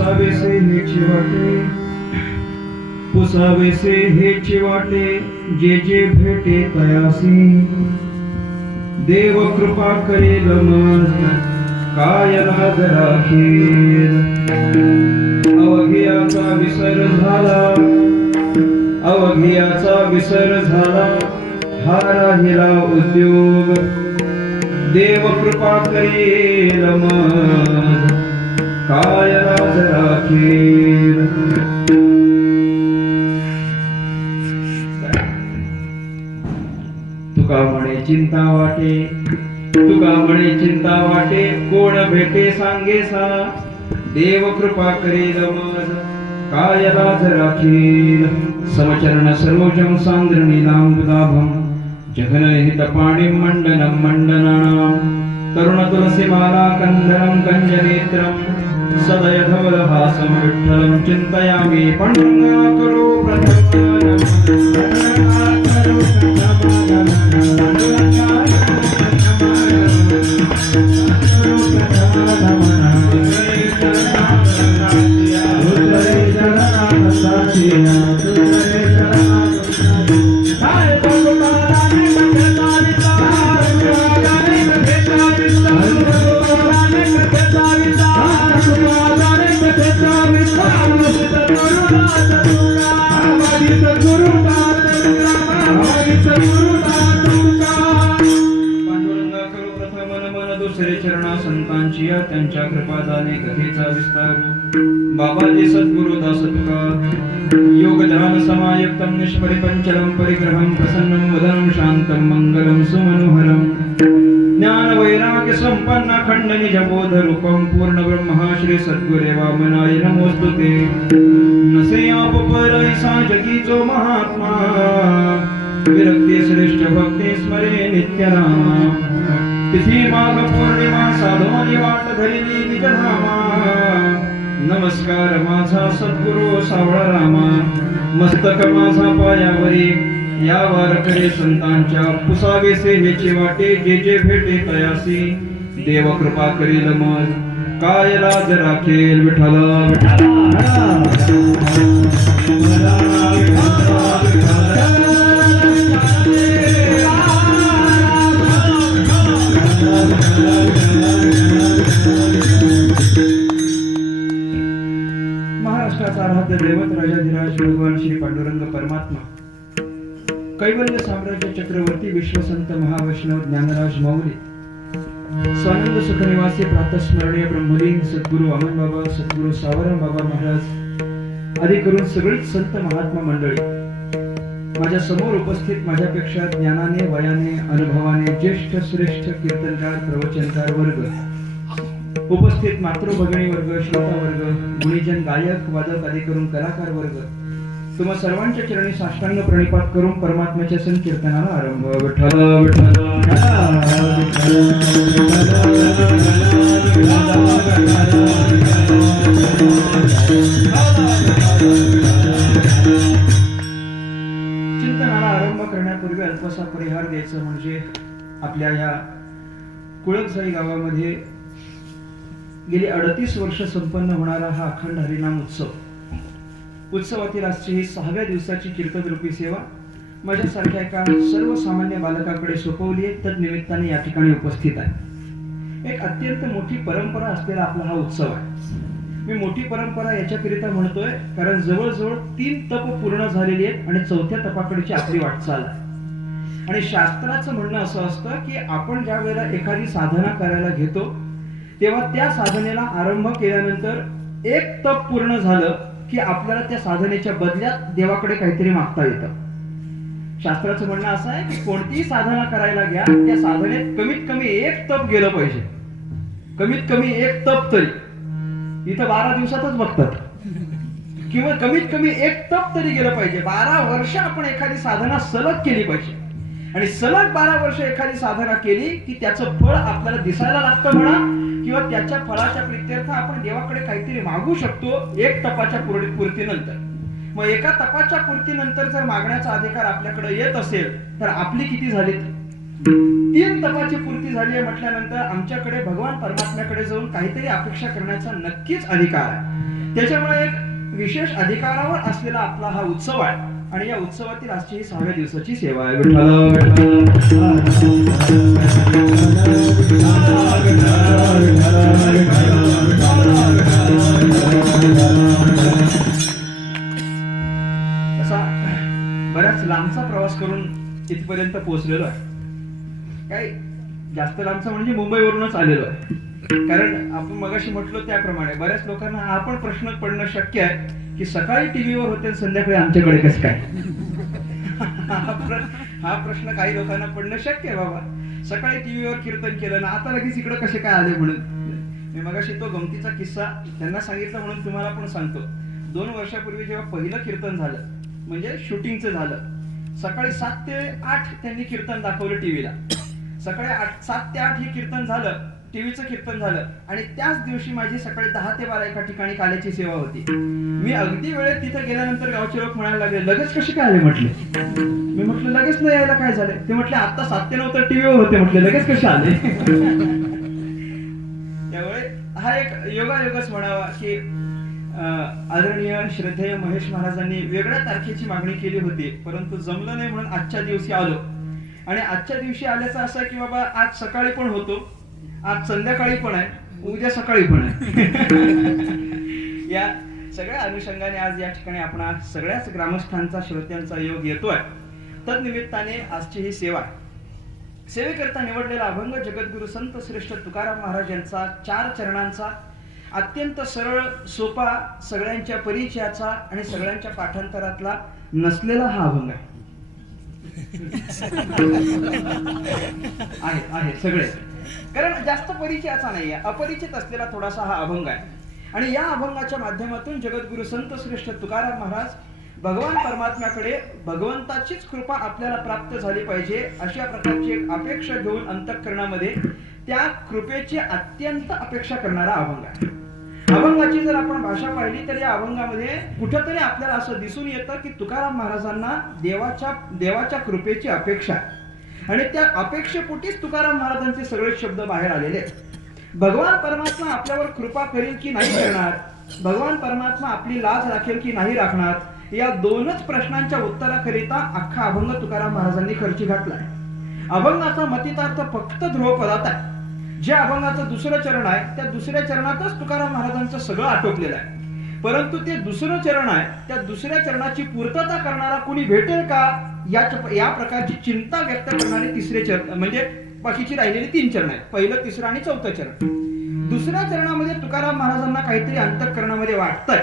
पुसावेसे हेची वाटे, पुसावेसे हेची वाटे, जे जे भेटे तयासी, देव कृपा करेल मज, काय लाज राखेल. अवघियाचा विसर झाला, अवघियाचा विसर झाला, हा राहिला उद्योग, देव कृपा करेल मज, काय लाज राखेल. तुका म्हणे चिंता वाटे, तुका म्हणे चिंता वाटे, कोण भेटे सांगेसा, देव कृपा करेल मज, काय लाज राखेल. समचरण सरोजम सांद्रनीलांबुदाभम, जघनहित पाणिं मंडनं मंडनानां, तरुण तुलसीमाला कंदरं कंजनेत्रं, सदय धवलहासं विठ्ठलं चिन्तयामि. पांडुरंगा करो संतांची त्यांच्या कृपादाने कथेचा विस्तार. बाबाजी सद्गुरु दास तुका, योगदान समायुक्तं निष्परिपंचलं परिग्रहं प्रसन्नं वदनं शान्तं मंगलं सुमनोहरं. ज्ञान वैराग्य संपन्न खंड निज बोध रूपं पूर्ण ब्रह्म श्री सद्गुरे वामनाय नमोस्तुते. नसे आप परैसा जगीचो महात्मा, विरक्ती श्रेष्ठ भक्ती स्मरे नित्यनामा. तिथी माघ पौर्णिमा साधवानी वाट धरिली निजधामा, नमस्कार माझा सद्गुरु सावळा रामा. मस्तक माझा पायावरी, या वारकरी संतांच्या, पुसावेसे हेची वाटे, जे जे भेटे तयासी, देव कृपा करेल मज, काय लाज राखेल. विठ्ठला विठ्ठला महाराष्ट्राचा आराध्य दैवत राजाधिराज भगवान श्री पांडुरंग परमात्मा, कैवल्य साम्राज्य चक्रवर्ती विश्वसंत महावैष्णव ज्ञानराज माऊली, स्वानंद सुखनिवासी प्रातस्मरणीय ब्रह्मलीन सद्गुरु वामन बाबा, सद्गुरु सावरम बाबा महाराज आदी करून सगळीच संत महात्मा मंडळी, माझ्या समोर उपस्थित माझ्यापेक्षा ज्ञानाने वयाने अनुभवाने ज्येष्ठ श्रेष्ठ कीर्तनकार प्रवचनकार वर्ग, उपस्थित मातृभगिनी वर्ग, श्रोता वर्ग, गुणीजन गायक वादक आदी करून कलाकार वर्ग, तुम्हा सर्वांच्या चरणी साष्टांग प्रणिपात करून परमात्म्याच्या संकीर्तनाला आरंभ. विठ्ठल विठ्ठल चिंतनाला आरंभ करण्यापूर्वी अल्पसा परिहार द्यायचं म्हणजे आपल्या या कुळकजाई गावामध्ये गेली 38 वर्ष संपन्न होणारा हा अखंड हरिनाम उत्सव, उत्सवातील आजची ही 6व्या दिवसाची कीर्तनरूपी सेवा माझ्यासारख्या एका सर्वसामान्य बालकाकडे सोपवली आहे. तद्निमित्ताने या ठिकाणी उपस्थित आहे. एक अत्यंत मोठी परंपरा असलेला आपला हा उत्सव आहे. मी मोठी परंपरा याच्याकरिता म्हणतोय कारण जवळजवळ 3 तप पूर्ण झालेली आहेत आणि 4थ्या तपाकडची आपली वाटचाल आहे. आणि शास्त्राचं म्हणणं असं असतं की आपण ज्या वेळेला एखादी साधना करायला घेतो तेव्हा त्या साधनेला आरंभ केल्यानंतर एक तप पूर्ण झालं की आपल्याला त्या साधनेच्या बदल्यात देवाकडे काहीतरी मागता येतं. शास्त्राचं म्हणणं असं आहे की कोणतीही साधना करायला घ्या, त्या साधनेत कमीत कमी एक तप गेलं पाहिजे. कमीत कमी एक तप तरी. इथं 12 दिवसातच बघतात, किंवा कमीत कमी एक तप तरी गेलं पाहिजे. 12 वर्ष आपण एखादी साधना सलग केली पाहिजे. आणि सलग 12 वर्ष एखादी साधना केली की त्याचं फळ आपल्याला दिसायला लागतं म्हणा, किंवा त्याच्या फळाच्या प्रित्यर्थ आपण देवाकडे काहीतरी मागू शकतो एक तपाच्या पूर्तीनंतर. मग एका तपाच्या पूर्तीनंतर जर मागण्याचा अधिकार आपल्याकडे येत असेल तर आपली किती झाली? 3 तपाची पूर्ती झाली आहे म्हटल्यानंतर आमच्याकडे भगवान परमात्म्याकडे जाऊन काहीतरी अपेक्षा करण्याचा नक्कीच अधिकार आहे. त्याच्यामुळे एक विशेष अधिकारावर असलेला आपला हा उत्सव आहे आणि या उत्सवातील आजची ही 6व्या दिवसाची सेवा आहे. असा बऱ्याच लांबचा प्रवास करून इथपर्यंत पोहोचलेलो आहे. काही जास्त लांबचा म्हणजे मुंबईवरूनच आलेलो आहे. कारण आपण मगाशी म्हटलो त्याप्रमाणे बऱ्याच लोकांना हा पण प्रश्न पडणं शक्य आहे की सकाळी टीव्हीवर होते संध्याकाळी आमच्याकडे कसं काय. हा प्रश्न काही लोकांना पडणं शक्य आहे. बाबा सकाळी टीव्हीवर कीर्तन केलं ना आता लगेच इकडे कसे काय आले म्हणून. मी मगाशी तो गमतीचा किस्सा त्यांना सांगितला म्हणून तुम्हाला पण सांगतो. 2 वर्षापूर्वी जेव्हा पहिलं कीर्तन झालं म्हणजे शूटिंगचं झालं, सकाळी 7 ते 8 त्यांनी कीर्तन दाखवलं टीव्हीला. सकाळी 7 ते 8 हे कीर्तन झालं, टीव्हीचं कीर्तन झालं आणि त्याच दिवशी माझी सकाळी 10 ते 12 एका ठिकाणी काल्याची सेवा होती. मी अगदी वेळेत तिथे गेल्यानंतर गावचे लोक म्हणायला लागले लगेच कसे काय आले म्हटले. मी म्हटलं लगेच नाही यायला काय झालं. ते म्हटले आता 7 ते 9 तर टीव्हीवर होते. म्हटले लगेच कसे आले. त्यामुळे हा एक योगायोगच म्हणावा की आदरणीय श्रद्धेय महेश महाराजांनी वेगळ्या तारखेची मागणी केली होती परंतु जमलं नाही म्हणून आजच्या दिवशी आलो. आणि आजच्या दिवशी आल्याचं असं की बाबा आज सकाळी पण होतो, आज संध्याकाळी पण आहे, उद्या सकाळी पण आहे. या सगळ्या अनुषंगाने आज या ठिकाणी आपण सगळ्याच ग्रामस्थांचा श्रोत्यांचा योग येतोय. तदनिमित्ताने आजची ही सेवा सेवेकरता निवडलेला अभंग जगद्गुरु संत श्रेष्ठ तुकाराम महाराज यांचा 4 चरणांचा अत्यंत सरळ सोपा सगळ्यांच्या परिचयाचा आणि सगळ्यांच्या पाठांतरातला नसलेला हा अभंग आहे सगळे. कारण जास्त परिचयाचा नाहीये, अपरिचित असलेला थोडासा हा अभंग आहे. आणि या अभंगाच्या माध्यमातून जगद्गुरु संत श्रेष्ठ तुकाराम महाराज भगवान परमात्म्याकडे भगवंताचीच कृपा आपल्याला प्राप्त झाली पाहिजे अशा प्रकारची एक अपेक्षा घेऊन अंतःकरणामध्ये त्या कृपेची अत्यंत अपेक्षा करणारा अभंग आहे. अभंगाची जर आपण भाषा पाहिली तर या अभंगामध्ये कुठेतरी आपल्याला असं दिसून येतं की तुकाराम महाराजांना देवाच्या कृपेची अपेक्षा आहे आणि त्या अपेक्षेपोटीच तुकाराम महाराजांचे सगळे शब्द बाहेर आलेले आहेत. भगवान परमात्मा आपल्यावर कृपा करेल की नाही करणार, भगवान परमात्मा आपली लाज राखेल की नाही राखणार, या 2च प्रश्नांच्या उत्तराकरिता अख्खा अभंग तुकाराम महाराजांनी खर्ची घातलाय. अभंगाचा मतितार्थ फक्त ध्रुवपदात आहे. जे अभंगाचं 2रं चरण आहे त्या 2ऱ्या चरणातच तुकाराम महाराजांचं सगळं आटोपलेलं आहे. परंतु ते 2रं चरण आहे त्या 2ऱ्या चरणाची पूर्तता करणारा कोणी भेटेल का या प्रकारची चिंता व्यक्त करणारे 3रे चरण म्हणजे बाकीची राहिलेली 3 चरण आहेत. पहिलं, 3रं आणि 4थं चरण. 2ऱ्या चरणामध्ये तुकाराम महाराजांना काहीतरी अंतःकरणामध्ये वाटतंय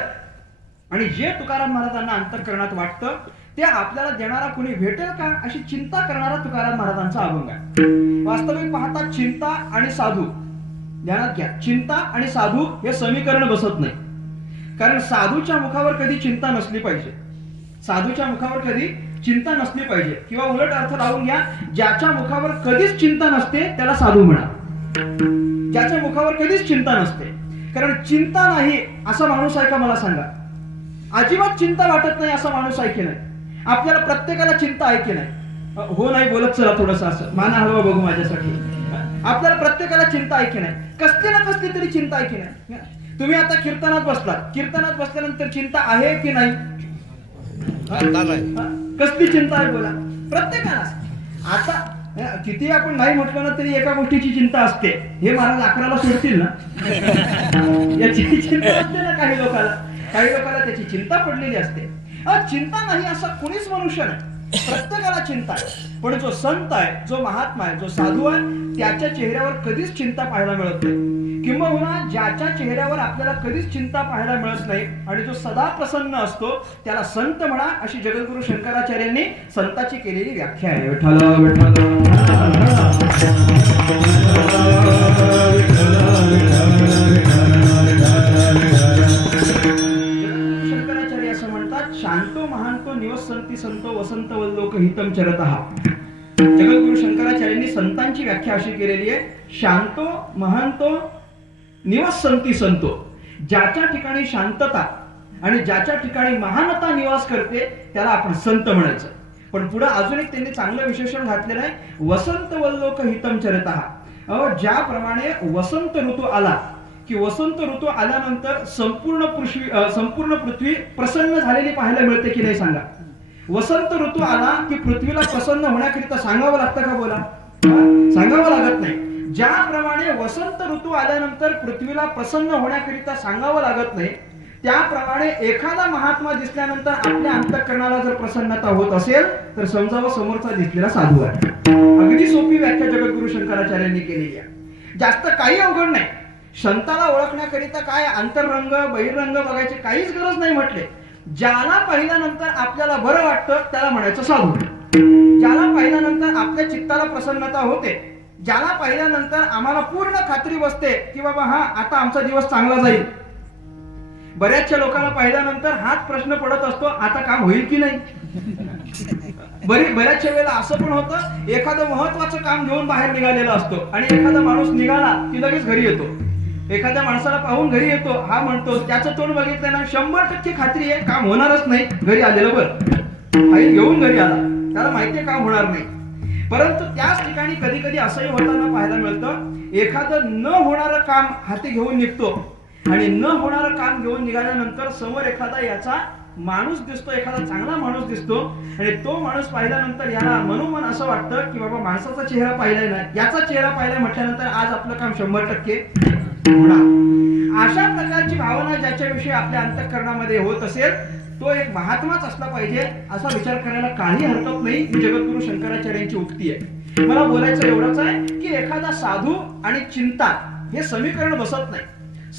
आणि जे तुकाराम महाराजांना अंतःकरणात वाटतं ते आपल्याला देणारा कोणी भेटेल का अशी चिंता करणारा तुकाराम महाराजांचा अभंग आहे. वास्तविक पाहता चिंता आणि साधू ध्यानात घ्या, चिंता आणि साधू हे समीकरण बसत नाही. कारण साधूच्या मुखावर कधी चिंता नसली पाहिजे, साधूच्या मुखावर कधी चिंता नसली पाहिजे. किंवा उलट अर्थ लावून घ्या, ज्याच्या मुखावर कधीच चिंता नसते त्याला साधू म्हणा. ज्याच्या मुखावर कधीच चिंता नसते, कारण चिंता नाही असा माणूस आहे का मला सांगा. अजिबात चिंता वाटत नाही असा माणूस आहे की नाही. आपल्याला प्रत्येकाला चिंता आहे की नाही. हो नाही बोलत चला थोडस असं माना हलवा बघू माझ्यासाठी. आपल्याला प्रत्येकाला चिंता आहे की नाही, कसली ना कसली तरी चिंता आहे की नाही. तुम्ही आता कीर्तनात बसलात, कीर्तनात बसल्यानंतर चिंता आहे की नाही, कसली चिंता आहे बोला प्रत्येकाला. आता किती आपण नाही म्हटलं ना तरी एका गोष्टीची चिंता असते, हे महाराज 11ला सोडतील ना याची चिंता असते ना. काही लोकांना त्याची चिंता पडलेली असते. चिंता नाही असा कोणीच मनुष्य नाही, प्रत्येकाला चिंता आहे. पण जो संत आहे, जो महात्मा आहे, जो साधू आहे त्याच्या चेहऱ्यावर कधीच चिंता पाहायला मिळत नाही. किंबहुना ज्याच्या चेहऱ्यावर आपल्याला कधीच चिंता पाहायला मिळत नाही आणि जो सदा प्रसन्न असतो त्याला संत म्हणा अशी जगद्गुरु शंकराचार्यांनी संताची केलेली व्याख्या आहे. शंकराचार्य असं म्हणतात, शांतो महांतो निवसंती संतो वसंत वल्लोक हितम चरतः. जगद्गुरु शंकराचार्यांनी संतांची व्याख्या अशी केलेली आहे, शांतो महांतो निवसंती संतो. ज्याच्या ठिकाणी शांतता आणि ज्याच्या ठिकाणी महानता निवास करते त्याला आपण संत म्हणायचं. पण पुढे अजून एक त्यांनी चांगलं विशेषण घातलेलं आहे, वसंत वल्लोक हितम चरतः. ज्याप्रमाणे वसंत ऋतू आला की वसंत ऋतू आल्यानंतर संपूर्ण पृथ्वी प्रसन्न झालेली पाहायला मिळते की नाही सांगा. वसंत ऋतू आला की पृथ्वीला प्रसन्न होण्याकरिता सांगावं लागतं का बोला? सांगावं लागत नाही. ज्याप्रमाणे वसंत ऋतू आल्यानंतर पृथ्वीला प्रसन्न होण्याकरिता सांगावं लागत नाही, त्याप्रमाणे एखादा महात्मा दिसल्यानंतर आपल्या अंतःकरणाला जर प्रसन्नता होत असेल तर समजावं समोरचा दिसलेला साधू आहे. अगदी सोपी व्याख्या जगद्गुरु शंकराचार्यांनी केलेली आहे. जास्त काही अवघड नाही. संताला ओळखण्याकरिता काय अंतररंग बहिरंग बघायची काहीच गरज नाही म्हटले. ज्याला पाहिल्यानंतर आपल्याला बरं वाटतं त्याला म्हणायचं साधू. ज्याला पाहिल्यानंतर आपल्या चित्ताला प्रसन्नता होते, ज्याला पाहिल्यानंतर आम्हाला पूर्ण खात्री बसते की बाबा हा आता आमचा दिवस चांगला जाईल. बऱ्याचशा लोकांना पाहिल्यानंतर हाच प्रश्न पडत असतो, आता काम होईल की नाही. बऱ्याचशा वेळेला असं पण होतं, एखादं महत्वाचं काम घेऊन बाहेर निघालेला असतो आणि एखादा माणूस निघाला की लगेच घरी येतो. एखाद्या माणसाला पाहून घरी येतो, हा म्हणतो त्याचं तोंड बघितलं ना 100% खात्री आहे काम होणारच नाही, घरी आलेलं बरं. आई घेऊन घरी आला, त्याला माहितीये काम होणार नाही. परंतु त्याच ठिकाणी कधी कधी असंही होताना पाहायला मिळतं, एखादं न होणारं काम हाती घेऊन निघतो आणि न होणारं काम घेऊन निघाल्यानंतर समोर एखादा याचा माणूस दिसतो, एखादा चांगला माणूस दिसतो आणि तो माणूस पाहिल्यानंतर याला मनोमन असं वाटतं की बाबा माणसाचा चेहरा पाहिलाय ना, याचा चेहरा पाहिलाय म्हटल्यानंतर आज आपलं काम 100% होणार. अशा प्रकारची भावना ज्याच्याविषयी आपल्या अंतःकरणामध्ये होत असेल तो एक महात्माच असला पाहिजे असा विचार करायला काही हरकत नाही. ही जगद्गुरु शंकराचार्यांची उक्ती आहे. मला बोलायचं एवढंच आहे की एखादा साधू आणि चिंता हे समीकरण बसत नाही.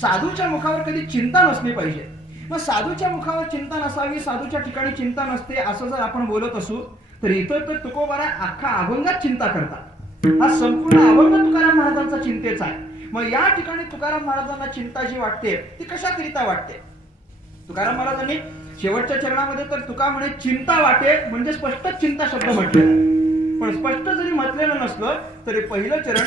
साधूच्या मुखावर कधी चिंता नसली पाहिजे. मग साधूच्या मुखावर चिंता नसावी, साधूच्या ठिकाणी चिंता नसते असं जर आपण बोलत असू तर इथं तर तुकोबारा अख्खा अभंगात चिंता करतात. हा संपूर्ण अभंग तुकाराम महाराजांचा चिंतेचा आहे. मग या ठिकाणी तुकाराम महाराजांना चिंता जी वाटते ती कशाकरिता वाटते? तुकाराम महाराजांनी शेवटच्या चरणामध्ये तर तुका म्हणे चिंता वाटे म्हणजे स्पष्ट चिंता शब्द म्हटलेला. पण स्पष्ट जरी म्हटलेलं नसलं तरी पहिलं चरण,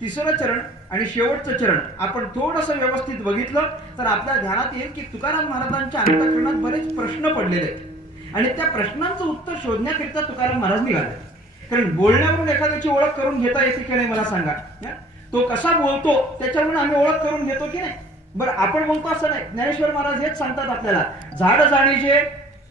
तिसरं चरण आणि शेवटचं चरण आपण थोडंसं व्यवस्थित बघितलं तर आपल्या ध्यानात येईल की तुकाराम महाराजांच्या अंतःकरणात बरेच प्रश्न पडलेले आहेत आणि त्या प्रश्नांचं उत्तर शोधण्याकरिता तुकाराम महाराज निघाले. कारण बोलण्यावरून एखाद्याची ओळख करून घेता येते की नाही मला सांगा. तो कसा बोलतो त्याच्यावरून आम्ही ओळख करून घेतो की नाही. बरं आपण बोलतो असं नाही. ज्ञानेश्वर महाराज हेच सांगतात आपल्याला, झाड जाणीचे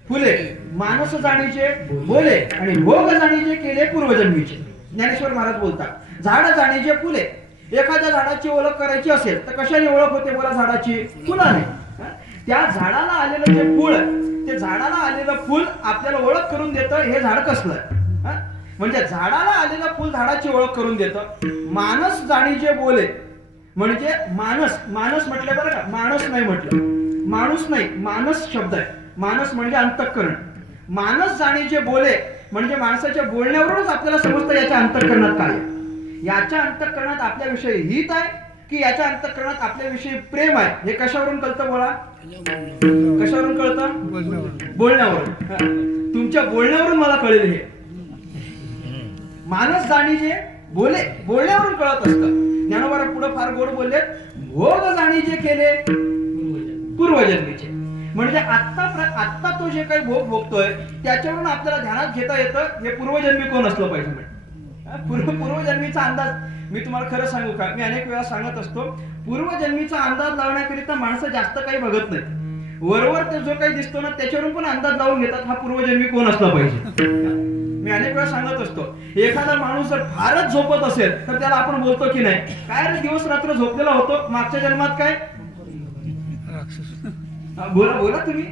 फुले, माणस जाणीचे बोले आणि भोग जाणीचे केले पूर्वजन्मीचे. ज्ञानेश्वर महाराज बोलतात झाड जाणीचे फुले. एखाद्या झाडाची ओळख करायची असेल तर कशाने ओळख होते बोला? झाडाची फुलाने. त्या झाडाला आलेलं जे फूल, ते झाडाला आलेलं फूल आपल्याला ओळख करून देतं हे झाड कसलं. म्हणजे झाडाला आलेलं फूल झाडाची ओळख करून देतं. मानस जाणीचे बोले म्हणजे मानस, मानस म्हटलं बरं का, माणूस नाही म्हटलं, माणूस नाही मानस शब्द आहे. मानस म्हणजे अंतःकरण. मानस जाणीचे बोले म्हणजे माणसाच्या बोलण्यावरूनच आपल्याला समजतं याच्या अंतःकरणात काय आहे. याच्या अंतःकरणात आपल्याविषयी हित आहे की याच्या अंतःकरणात आपल्याविषयी प्रेम आहे हे कशावरून कळतं बोला? कशावरून कळतं? बोलण्यावरून. तुमच्या बोलण्यावरून मला कळेल हे. मानस जाणीचे बोले बोलण्यावरून कळत असतं. ज्ञानोबा पुढे फार गोड बोलले, भोग जाणीचे केले पूर्वजन्मीचे. म्हणजे आत्ता तो जे काही भोग भोगतोय त्याच्यावरून आपल्याला ध्यानात घेता येतं हे पूर्वजन्मी कोण असलं पाहिजे. पूर्वजन्मीचा अंदाज मी तुम्हाला खरं सांगू का, मी अनेक वेळा सांगत असतो, पूर्वजन्मीचा अंदाज लावण्याकरिता माणसं जास्त काही बघत नाही. वरवर जो काही दिसतो ना त्याच्यावरून पण अंदाज लावून घेतात हा पूर्वजन्मी कोण असला पाहिजे. मी अनेक वेळा सांगत असतो, एखादा माणूस जर फारच झोपत असेल तर त्याला आपण बोलतो की नाही, काय रे दिवस रात्र झोपलेला होतो, मागच्या जन्मात काय? बोला बोला तुम्ही,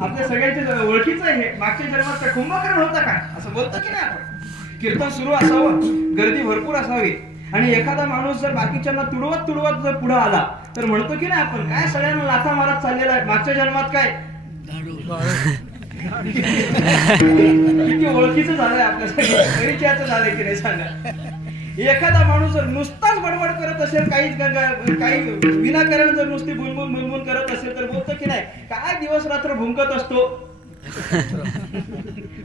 आपल्या सगळ्यांच्या ओळखीचं आहे हे. मागच्या जन्मात काय कुंभकर्ण होता काय असं बोलतो की नाही आपण. कीर्तन सुरू असावं, गर्दी भरपूर असावी आणि एखादा माणूस जर बाकीच्यांना तुडवत जर पुढे आला तर म्हणतो की नाही आपण, काय सगळ्यांना लाथा मारत चाललेला आहे, मागच्या जन्मात काय? किती ओळखीचं झालंय आपल्यासाठी, परिचयाचं झालंय की नाही सांगा. एखादा माणूस जर नुसताच बडबड करत असेल, काही विनाकारण जर नुसती बुनबुन करत असेल तर बोलतो की नाही, काय दिवस रात्र भुंकत असतो,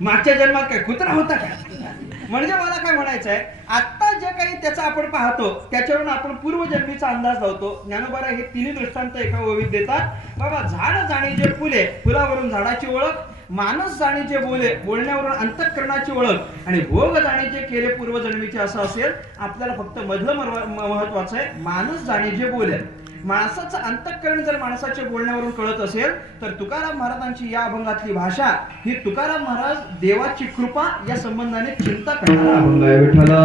मागच्या जन्मात काय कुत्रा होता काय. म्हणजे मला काय म्हणायचं आहे, आता जे काही त्याचा आपण पाहतो त्याच्यावरून आपण पूर्वजन्मीचा अंदाज लावतो. ज्ञानोबा हे तिन्ही दृष्टांत एका ओवीत देतात. बाबा झाड जाणीचे फुले, फुलावरून झाडाची ओळख, मानस जाणीचे बोले, बोलण्यावरून अंतःकरणाची ओळख आणि भोग जाणीचे केले पूर्वजन्मीचे असं असेल. आपल्याला फक्त मधलं महत्वाचं आहे, मानस जाणीचे बोले. माणसाचं अंतःकरण जर माणसाच्या बोलण्यावरून कळत असेल तर तुकाराम महाराजांची या अभंगातली भाषा ही तुकाराम महाराज देवाची कृपा या संबंधाने चिंता करणारा अभंग आहे. विठ्ठला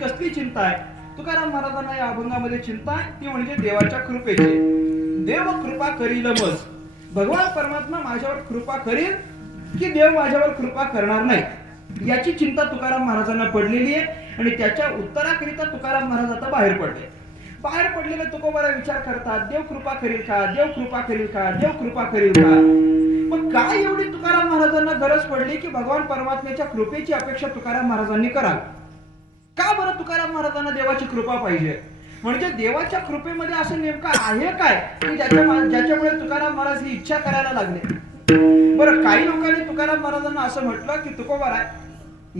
कसली चिंता आहे? तुकाराम महाराजांना या अभंगामध्ये चिंता आहे ती म्हणजे देवाच्या कृपेची. देव कृपा करील मज, भगवान परमात्मा माझ्यावर कृपा करील की देव माझ्यावर कृपा करणार नाही याची चिंता तुकाराम महाराजांना पडलेली आहे. आणि त्याच्या उत्तराकरिता तुकाराम महाराज आता बाहेर पडले. बाहेर पडलेले तुकोबारा विचार करतात, देव कृपा करील का, देव कृपा करील का, देव कृपा करील का. मग काय एवढी तुकाराम महाराजांना गरज पडली की भगवान परमात्म्याच्या कृपेची अपेक्षा तुकाराम महाराजांनी करावी? का बरं तुकाराम महाराजांना देवाची कृपा पाहिजे? म्हणजे देवाच्या कृपेमध्ये असं नेमकं आहे काय की ज्याच्यामुळे तुकाराम महाराज ही इच्छा करायला लागले? बरं, काही लोकांनी तुकाराम महाराजांना असं म्हटलं की तुकोबारा,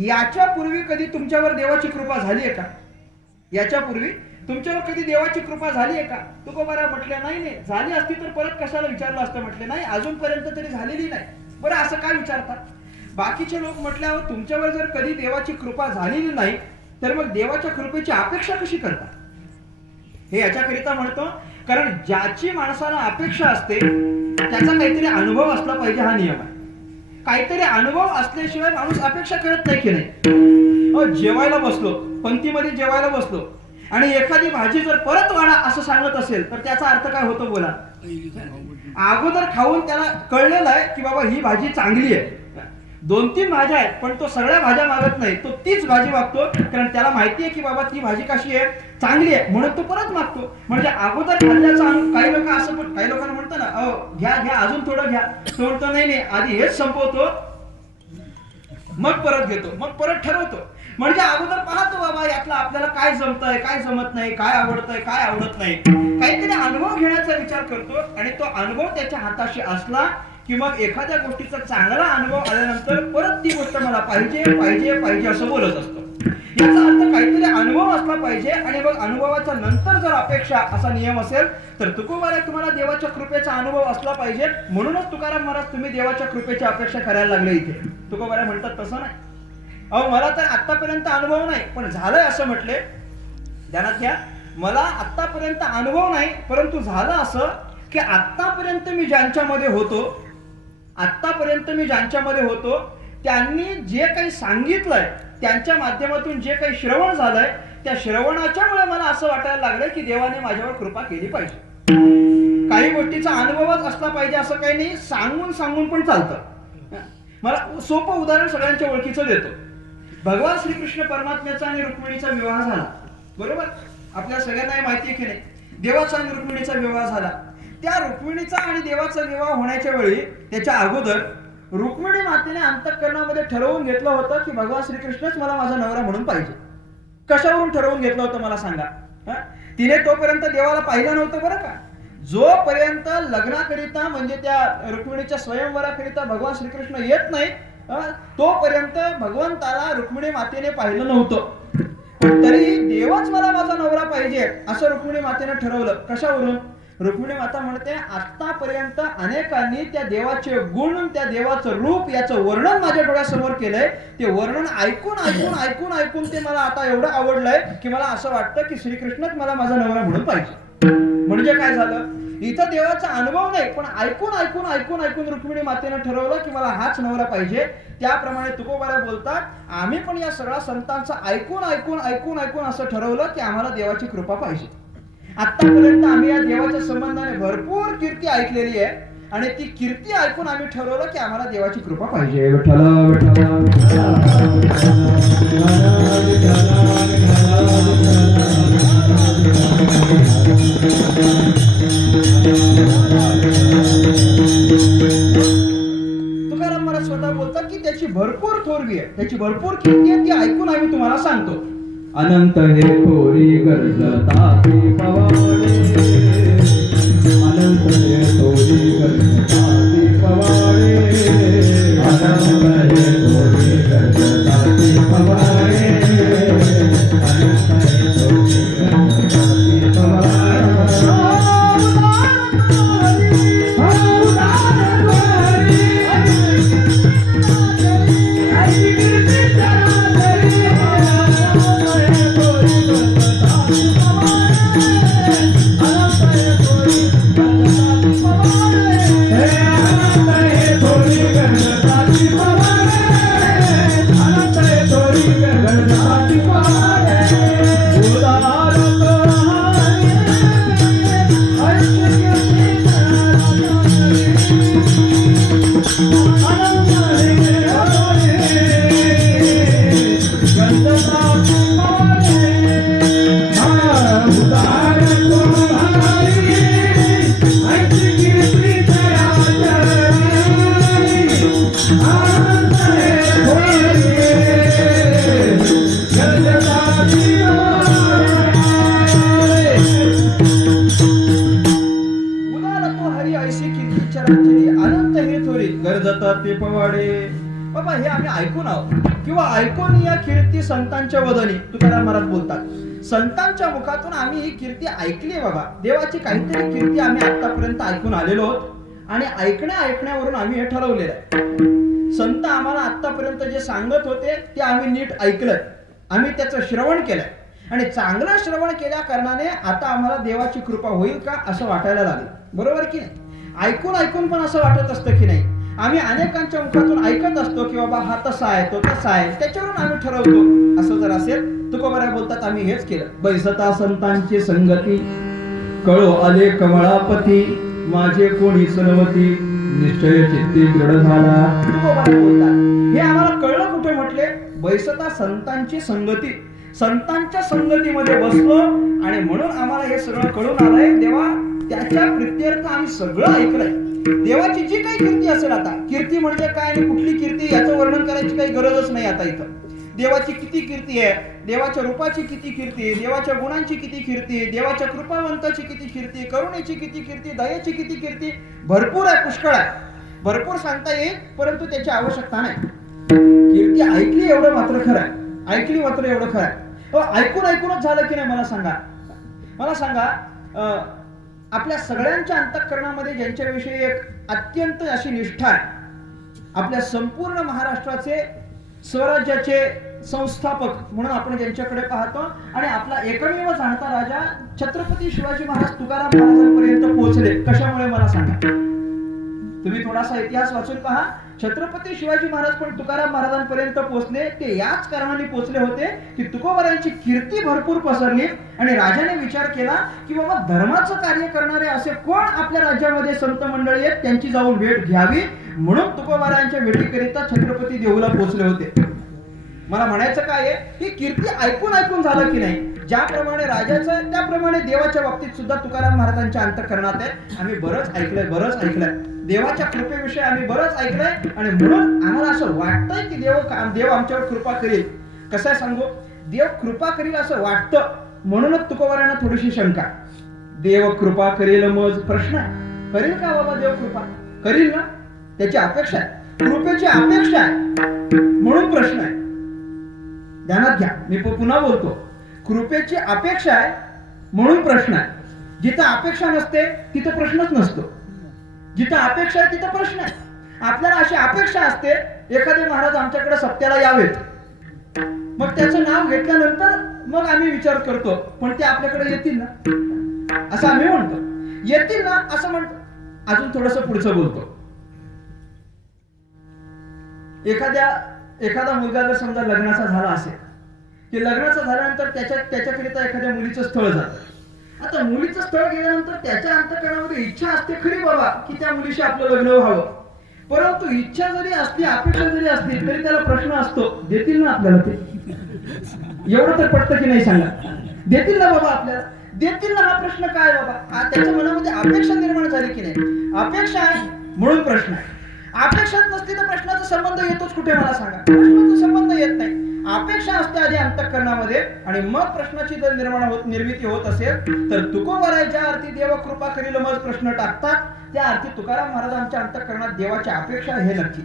याच्या पूर्वी कधी तुमच्यावर देवाची कृपा झाली आहे का? याच्या पूर्वी तुमच्यावर कधी देवाची कृपा झाली आहे का? तुकोबारा म्हटले नाही, झाली असती तर परत कशाला विचारलं असतं? म्हटले नाही, अजूनपर्यंत तरी झालेली नाही. बरं, असं काय विचारतात? बाकीचे लोक म्हटल्यावर तुमच्यावर जर कधी देवाची कृपा झालेली नाही तर मग देवाच्या कृपेची अपेक्षा कशी करता? हे याच्याकरिता म्हणतो कारण ज्याची माणसाला अपेक्षा असते त्याचा काहीतरी अनुभव असला पाहिजे, हा नियम आहे. काहीतरी अनुभव असल्याशिवाय माणूस अपेक्षा करत नाही की नाही. जेवायला बसलो, पंक्तीमध्ये जेवायला बसलो आणि एखादी भाजी जर परत वाढा असं सांगत असेल तर त्याचा अर्थ काय होतो बोला? अगोदर खाऊन त्याला कळलेलं आहे की बाबा ही भाजी चांगली आहे. 2-3 भाज्या आहेत पण तो सगळ्या भाज्या मागत नाही, तो तीच भाजी मागतो कारण त्याला माहिती आहे की बाबा ती भाजी कशी आहे, चांगली आहे, म्हणून तो परत मागतो. म्हणजे अगोदर खाल्ल्याचा काही लोक असं पण काही लोकांना म्हणतो ना, घ्या घ्या अजून थोडं घ्या, तो म्हणतो नाही आधी हेच संपवतो मग परत घेतो, मग परत ठरवतो. म्हणजे अगोदर पाहतो बाबा यातलं आपल्याला काय जमतंय, काय जमत नाही, काय आवडतंय, काय आवडत नाही, काहीतरी अनुभव घेण्याचा विचार करतो. आणि तो अनुभव त्याच्या हाताशी असला की मग एखाद्या गोष्टीचा चांगला अनुभव आल्यानंतर परत ती गोष्ट मला पाहिजे पाहिजे पाहिजे असं बोलत असतो. याचा अर्थ काहीतरी अनुभव असला पाहिजे आणि मग अनुभवाच्या नंतर जर अपेक्षा असा नियम असेल तर तुकोबारा तुम्हाला देवाच्या कृपेचा अनुभव असला पाहिजे. म्हणूनच तुकाराम महाराज तुम्ही देवाच्या कृपेची अपेक्षा करायला लागले इथे. तुकोबारा म्हणतात तसं नाही. मला तर आतापर्यंत अनुभव नाही पण झालंय असं म्हटले. ध्यानात घ्या, मला आतापर्यंत अनुभव नाही परंतु झालं असं की आतापर्यंत मी ज्यांच्यामध्ये होतो त्यांनी जे काही सांगितलंय त्यांच्या माध्यमातून जे काही श्रवण झालंय त्या श्रवणाच्यामुळे मला असं वाटायला लागलंय की देवाने माझ्यावर कृपा केली पाहिजे. काही गोष्टीचा अनुभवच असला पाहिजे असं काही नाही, सांगून पण चालतं. मला सोपं उदाहरण सगळ्यांच्या ओळखीचं देतो. भगवान श्रीकृष्ण परमात्म्याचा आणि रुक्मिणीचा विवाह झाला, बरोबर? आपल्या सगळ्यांना माहिती आहे की नाही? देवाचा आणि रुक्मिणीचा विवाह झाला. त्या रुक्मिणीचा आणि देवाचा विवाह होण्याच्या वेळी त्याच्या अगोदर रुक्मिणी मातेने अंतःकरणामध्ये ठरवून घेतलं होतं की भगवान श्रीकृष्णच मला माझा नवरा म्हणून पाहिजे. कशावरून ठरवून घेतलं होतं मला सांगा? तिने तोपर्यंत देवाला पाहिलं नव्हतं बरं का. जोपर्यंत लग्नाकरिता म्हणजे त्या रुक्मिणीच्या स्वयंवराकरिता भगवान श्रीकृष्ण येत नाही तोपर्यंत भगवंताला रुक्मिणी मातेने पाहिलं नव्हतं. तरी देवच मला माझा नवरा पाहिजे असं रुक्मिणी मातेने ठरवलं. कशावरून? रुक्मिणी माता म्हणते आतापर्यंत अनेकांनी त्या देवाचे गुण, त्या देवाचं रूप याचं वर्णन माझ्या डोळ्यासमोर केलंय. ते वर्णन ऐकून ते मला आता एवढं आवडलंय की मला असं वाटतं की श्रीकृष्णच मला माझा नवरा म्हणून पाहिजे. म्हणजे काय झालं? इथं देवाचा अनुभव नाही पण ऐकून रुक्मिणी मातेनं ठरवलं की मला हाच नवरा पाहिजे. त्याप्रमाणे तुकोबारा बोलतात आम्ही पण या सगळ्या संतांचं ऐकून असं ठरवलं की आम्हाला देवाची कृपा पाहिजे. आतापर्यंत आम्ही या देवाच्या संबंधाने भरपूर कीर्ती ऐकलेली आहे आणि ती कीर्ती ऐकून आम्ही ठरवलं की आम्हाला देवाची कृपा पाहिजे. तुकाराम महाराज स्वतः बोलतात की त्याची भरपूर थोरवी आहे, त्याची भरपूर कीर्ती आहे, ती ऐकून आम्ही तुम्हाला सांगतो. अनंत हे थोरी गरजता ती पवाडे, अनंत हे थोरी गरजता ती पवाडे, अनंत हे थोरी गरजता ती पवाडे, अनंत हे थोरी गरजता ती पवाडे. तोरी गरजता ते पवाडे. बाबा हे आम्ही ऐकून आहोत किंवा ऐकून या कीर्ती संतांच्या वदनी तुकाराम महाराज बोलतात. संतांच्या मुखातून आम्ही ही कीर्ती ऐकली बाबा. देवाची काहीतरी कीर्ती आम्ही आतापर्यंत ऐकून आलेलो आहोत आणि ऐकण्यावरून आम्ही हे ठरवलेलं आहे. संत आम्हाला आतापर्यंत जे सांगत होते ते आम्ही नीट ऐकलं, आम्ही त्याचं श्रवण केलंय आणि चांगलं श्रवण केल्या कारणाने आता आम्हाला देवाची कृपा होईल का असं वाटायला लागलं. बरोबर की नाही? ऐकून पण असं वाटत असतं की नाही? आम्ही अनेकांच्या मुखातून ऐकत असतो की बाबा हा तसा आहे तो तसा आहे, त्याच्यावरून आम्ही ठरवतो. असं जर असेल तुकोबाराय बोलतात आम्ही हेच केलं. बैसता संतांची संगती कळो आले कमळापती, माझे कोणी सनवती निश्चय चित्ती दृढ झाला. तुकोबाराय बोलतात हे आम्हाला कळलं कुठे म्हटले? बैसता संतांची संगती, संतांच्या संगतीमध्ये बसलो आणि म्हणून आम्हाला हे सगळं कळून आलंय. देवा त्याच्या प्रित्यर्थ आम्ही सगळं ऐकलंय. देवाची जी काही कीर्ती असेल, आता कीर्ती म्हणजे काय आणि कुठली कीर्ती याचं वर्णन करायची काही गरजच नाही. आता इथं देवाची किती कीर्ती आहे, देवाच्या रूपाची किती कीर्ती, देवाच्या गुणांची किती कीर्ती, देवाच्या कृपावंताची किती कीर्ती, करुणेची किती कीर्ती, दयेची किती कीर्ती, भरपूर आहे, पुष्कळ आहे, भरपूर सांगता येईल. परंतु त्याची आवश्यकता नाही. कीर्ती ऐकली एवढं मात्र खरं आहे, ऐकली मात्र एवढं खरं आहे. ऐकूनच झालं की नाही? मला सांगा आपल्या सगळ्यांच्या अंतःकरणामध्ये ज्यांच्याविषयी एक अत्यंत अशी निष्ठा आहे, आपल्या संपूर्ण महाराष्ट्राचे स्वराज्याचे संस्थापक म्हणून आपण ज्यांच्याकडे पाहतो आणि आपला एकमेव जाणता राजा छत्रपती शिवाजी महाराज तुकाराम महाराजांपर्यंत पोहोचले. कशामुळे मला सांगा? तुम्ही थोडासा इतिहास वाचून पहा. छत्रपती शिवाजी महाराज पण तुकाराम महाराजांपर्यंत पोहोचले ते याच कारणाने पोहोचले होते की तुकोबारायांची कीर्ती भरपूर पसरली आणि राजाने विचार केला की बाबा धर्माचं कार्य करणारे असे कोण आपल्या राज्यामध्ये संत मंडळी आहेत, त्यांची जाऊन भेट घ्यावी. म्हणून तुकोबारायांच्या भेटीकरिता छत्रपती देहूला पोहोचले होते. मला म्हणायचं काय आहे, ही कीर्ती ऐकून झालं की नाही? ज्याप्रमाणे राजाचं त्याप्रमाणे देवाच्या बाबतीत सुद्धा तुकाराम महाराजांच्या अंतःकरणात आहे. आम्ही बरंच ऐकलंय. देवाच्या कृपेविषयी आम्ही बरंच ऐकलंय आणि म्हणून आम्हाला असं वाटतंय की देव आमच्यावर कृपा करेल. कसं सांगू? देव कृपा करेल असं वाटतं, म्हणूनच तुकोबारायांना थोडीशी शंका. देव कृपा करेल मग प्रश्न आहे, करेल का बाबा देव कृपा? करील ना, त्याची अपेक्षा आहे, कृपेची अपेक्षा आहे, म्हणून प्रश्न आहे. ध्यानात घ्या, मी पुन्हा बोलतो, कृपेची अपेक्षा आहे म्हणून प्रश्न आहे. जिथं अपेक्षा नसते तिथं प्रश्नच नसतो, जिथं अपेक्षा आहे तिथं प्रश्न आहे. आपल्याला अशी अपेक्षा असते एखादे महाराज आमच्याकडे सत्याला यावेत, मग त्याचं नाव घेतल्यानंतर मग आम्ही विचार करतो पण ते आपल्याकडे येतील ना, असं आम्ही म्हणतो. येतील ना असं म्हणतो. अजून थोडस पुढचं बोलतो. एखादा मुलगा जर समजा लग्नाचा झाला असेल की लग्नाचा झाल्यानंतर त्याच्याकरिता एखाद्या मुलीचं स्थळ जातं. आता मुलीचं स्थळ गेल्यानंतर त्याच्या अंतःकरणामध्ये इच्छा असते खरी बाबा की त्या मुलीशी आपलं लग्न व्हावं, परंतु इच्छा जरी असली, अपेक्षा जरी असली तरी त्याला प्रश्न असतो, देतील ना आपल्याला ते? एवढं तर पटतं की नाही सांगा? देतील ना बाबा आपल्याला? देतील ना हा प्रश्न काय बाबा? त्याच्या मनामध्ये अपेक्षा निर्माण झाली की नाही? अपेक्षा आहे म्हणून प्रश्न आहे. अपेक्षाच नसली तर प्रश्नाचा संबंध येतोच कुठे? मला सांगा. प्रश्नाचा संबंध येत नाही. अपेक्षा असते आधी अंतःकरणामध्ये आणि मग प्रश्नाची जर निर्मिती होत असेल तर तुकोबाराय ज्या अर्थी देव कृपा करील मग प्रश्न टाकतात, त्या अर्थी तुकाराम महाराजांच्या अंतःकरणात देवाची अपेक्षा हे नक्की.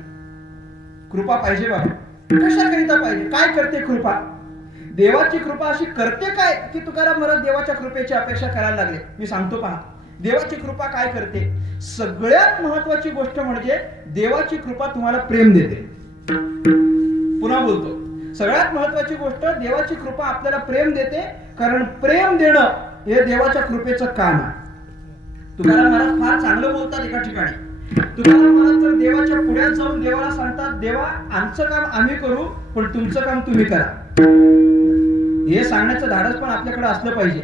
कृपा पाहिजे बाबा. कशाकरिता पाहिजे? काय करते कृपा? देवाची कृपा अशी करते काय की तुकाराम महाराज देवाच्या कृपेची अपेक्षा करायला लागले? मी सांगतो पहा. देवाची कृपा काय करते? सगळ्यात महत्वाची गोष्ट म्हणजे देवाची कृपा तुम्हाला प्रेम देते. पुन्हा बोलतो, सगळ्यात महत्वाची गोष्ट देवाची कृपा आपल्याला प्रेम देते, कारण प्रेम देणं हे देवाच्या कृपेचं काम आहे. तुकाराम महाराज फार चांगलं बोलतात एका ठिकाणी. तुकाराम महाराज तर देवाच्या पुढ्यात जाऊन देवाला सांगतात, देवा आमचं काम आम्ही करू पण तुमचं काम तुम्ही करा. हे सांगण्याचं धाडस पण आपल्याकडे असलं पाहिजे.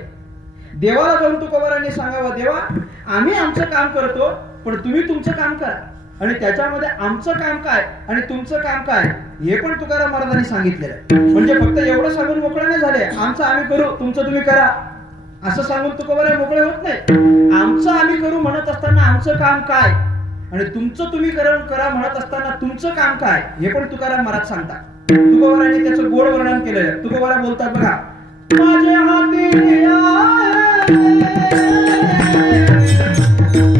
देवाला जाऊन तुकोबारायांनी सांगावं, देवा आम्ही आमचं काम करतो पण तुम्ही तुमचं काम करा. आणि त्याच्यामध्ये आमचं काम काय आणि तुमचं काम काय हे पण तुकाराम महाराजांनी सांगितलेलं आहे. म्हणजे फक्त एवढं सांगून मोकळे नाही झाले, आमचं आम्ही करू तुमचं तुम्ही करा असं सांगून तुकोबाराय मोकळे होत नाही. आमचं आम्ही करू म्हणत असताना आमचं काम काय आणि तुमचं तुम्ही करा म्हणत असताना तुमचं काम काय हे पण तुकाराम महाराज सांगतात. तुकोबारायांनी त्याचं गोड वर्णन केलेलं आहे. तुकोबाराय बोलतात बघा, माझ्या हाती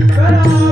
करावे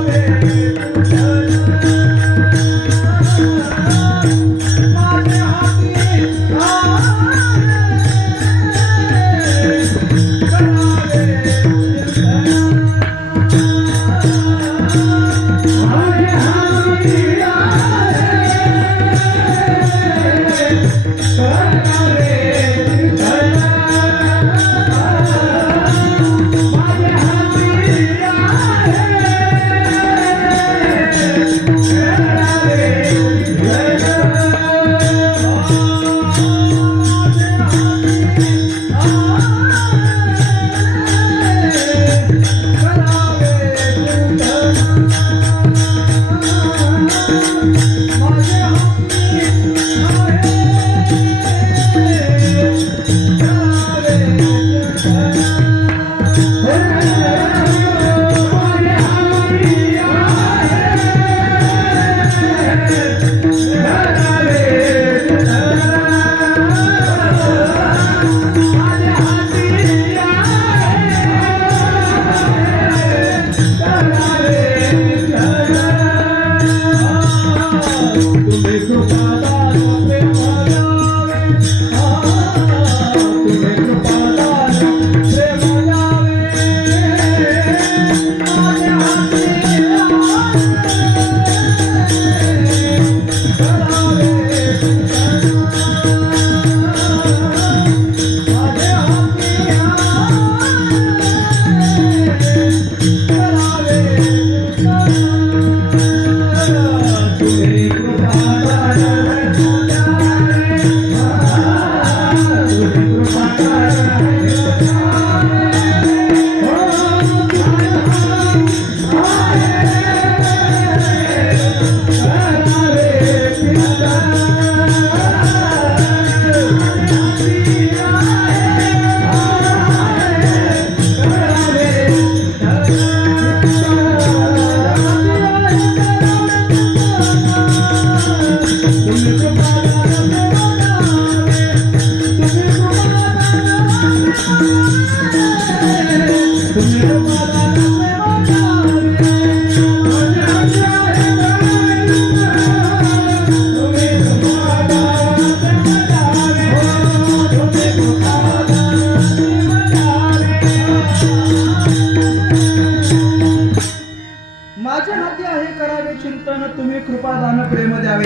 चिंतन तुम्ही कृपादान प्रेम द्यावे.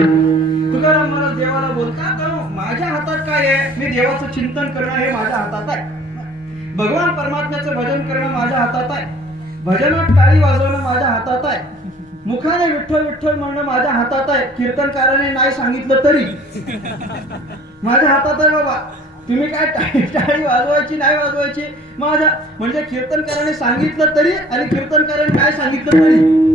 तुकाराम महाराज देवाला बोलता का माझ्या हातात काय आहे, मी देवाचं चिंतन करणं हे माझ्या हातात आहे. भगवान परमात्म्याचं भजन करणं माझ्या हातात आहे. भजनात टाळी वाजवणं माझ्या हातात आहे. मुखाने विठ्ठल विठ्ठल म्हणणं माझ्या हातात आहे. कीर्तनकाराने नाही सांगितलं तरी माझ्या हातात आहे बाबा. तुम्ही काय टाळी वाजवायची नाही वाजवायची माझ्या, म्हणजे कीर्तनकाराने सांगितलं तरी आणि कीर्तनकाराने काय सांगितलं तरी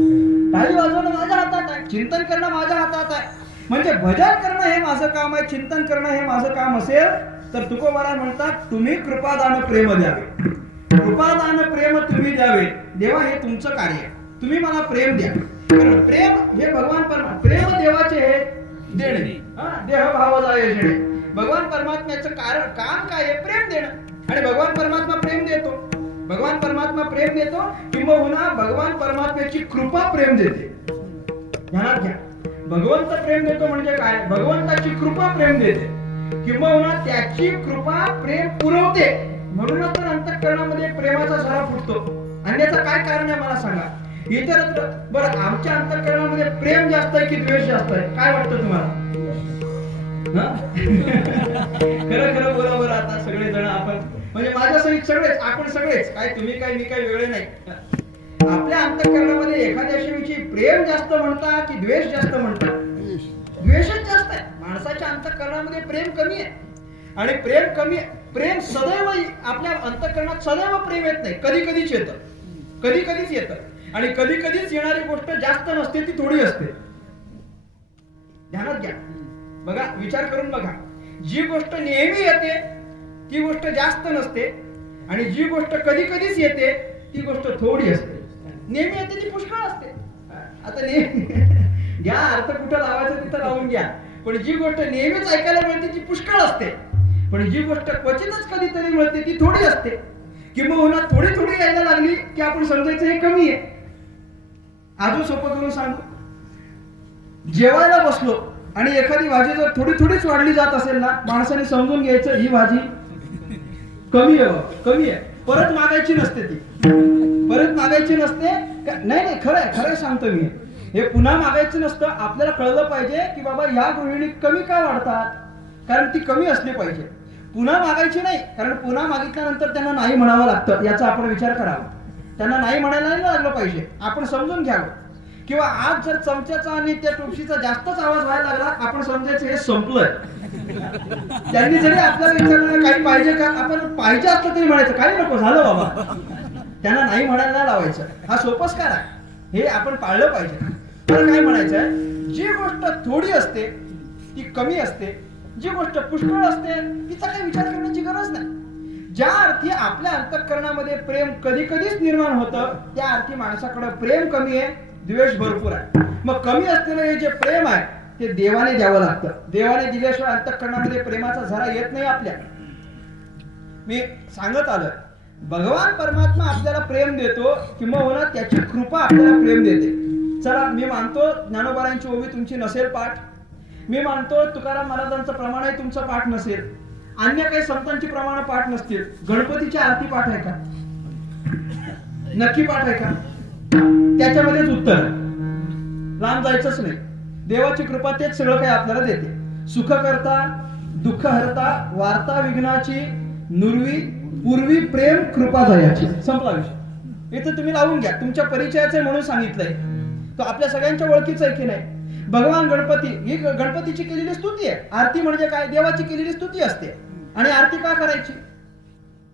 टाळी वाजवणं माझ्या हातात आहे. चिंतन करणं माझ्या हातात आहे. म्हणजे भजन करणं हे माझं काम आहे, चिंतन करणं हे माझं काम असेल तर तुकोबारा म्हणतात तुम्ही कृपादान प्रेम द्यावे. कृपादान प्रेम तुम्ही द्यावे. देवा हे तुमचं कार्य आहे, तुम्ही मला प्रेम द्या. कारण प्रेम हे भगवान प्रेम देवाचे हे देणे, देह भाव जाय जेणे. भगवान परमात्म्याचं कारण काम काय आहे, प्रेम देणं. आणि भगवान परमात्मा प्रेम देतो. भगवान परमात्मा प्रेम देतो किंबहुना भगवान परमात्म्याची कृपा प्रेम देते. ध्यानात घ्या, भगवंत प्रेम देतो म्हणजे काय, भगवंताची कृपा प्रेम देते किंबहुना त्याची कृपा प्रेम पुरवते. म्हणूनच तर अंतःकरणामध्ये प्रेमाचा झरा फुटतो. अन्यथा काय कारण आहे मला सांगा. इतरत्र बरं आमच्या अंतःकरणामध्ये प्रेम जास्त आहे की द्वेष जास्त आहे, काय वाटतं तुम्हाला? खरं खरं बोला बरं आता सगळे जण आपण, म्हणजे माझ्या सहित सगळेच आपण सगळेच, काय तुम्ही काय मी काय वेगळे नाही. आपल्या अंतःकरणामध्ये एखाद्याविषयी प्रेम जास्त म्हणता की द्वेष जास्त म्हणता? द्वेषच जास्त आहे. माणसाच्या अंतःकरणामध्ये प्रेम कमी आहे. आणि प्रेम कमी, प्रेम सदैव आपल्या अंतःकरणात सदैव प्रेम येत नाही. कधी कधीच येतं, कधी कधीच येतं. आणि कधी कधीच येणारी गोष्ट जास्त नसते, ती थोडी असते. ध्यानात घ्या, बघा विचार करून बघा. जी गोष्ट नेहमी येते ती गोष्ट जास्त नसते आणि जी गोष्ट कधी कधीच येते ती गोष्ट थोडी असते. नेहमी येते ती पुष्कळ असते. आता नेहमी घ्या, अर्थ कुठं लावायचं तिथं लावून घ्या. पण जी गोष्ट नेहमीच ऐकायला मिळते ती पुष्कळ असते. पण जी गोष्ट क्वचितच कधीतरी मिळते ती थोडी असते. किंबहुना थोडी थोडी यायला लागली की आपण समजायचं हे कमी आहे. अजून सोपं करून सांगू, जेवायला बसलो आणि एखादी भाजी जर थोडी थोडीच वाढली जात असेल ना, माणसाने समजून घ्यायचं ही भाजी कमी आहे, कमी आहे. परत मागायची नसते ती, परत मागायची नसते. नाही नाही, खरंय खरंय सांगतो मी, हे पुन्हा मागायचं नसतं. आपल्याला कळलं पाहिजे की बाबा ह्या गृहिणी कमी का वाढतात, कारण ती कमी असली पाहिजे. पुन्हा मागायची नाही, कारण पुन्हा मागितल्यानंतर त्यांना नाही म्हणावं लागतं. याचा आपण विचार करावा. त्यांना नाही म्हणायला नाही लागलं पाहिजे, आपण समजून घ्यावं. किंवा आज जर चमच्याचा आणि त्या टोपशीचा जास्तच आवाज व्हायला लागला, आपण समजायचं हे संपलंय. त्यांनी जरी आपल्याला विचारलं काही पाहिजे का, आपण पाहिजे असलं तरी म्हणायचं काही नको, झालं बाबा. त्यांना नाही म्हणायला नाही लावायचं. हा सोपस्कार आहे, हे आपण पाळलं पाहिजे. तर काय म्हणायचंय, जी गोष्ट थोडी असते ती कमी असते, जी गोष्ट पुष्कळ असते तिचा काही विचार करण्याची गरज नाही. ज्या अर्थी आपल्या अंतःकरणामध्ये प्रेम कधी कधीच निर्माण होतं, त्या अर्थी माणसाकडे प्रेम कमी आहे, द्वेष भरपूर आहे. मग कमी असलेलं हे जे प्रेम आहे ते देवाने द्यावं लागतं. देवाने दिल्याशिवाय अंतःकरणामध्ये प्रेमाचा झरा येत नाही आपल्या. मी सांगत आलोय, भगवान परमात्मा आपल्याला प्रेम देतो किंवा त्याची कृपा आपल्याला प्रेम देते. चला, मी मानतो ज्ञानोबारांची ओवी तुमची नसेल पाठ, मी मानतो तुकाराम महाराजांचं प्रमाणही तुमचं पाठ नसेल, अन्य काही संतांची प्रमाण पाठ नसतील. गणपतीची आरती पाठ आहे का? नक्की पाठ आहे का? त्याच्यामध्येच उत्तर, लांब जायचंच नाही. देवाची कृपा तेच सगळं काही आपल्याला देते. सुख करता, दुःख हरता, वार्ता विघ्नाची, नुरवी पूर्वी प्रेम कृपा दयाची. संपला विषय. इथं तुम्ही लावून घ्या. तुमच्या परिचयाचे म्हणून सांगितलंय, तो आपल्या सगळ्यांच्या ओळखीचं आहे की नाही. भगवान गणपती ही गणपतीची केलेली स्तुती आहे. आरती म्हणजे काय, देवाची केलेली स्तुती असते. आणि आरती का करायची?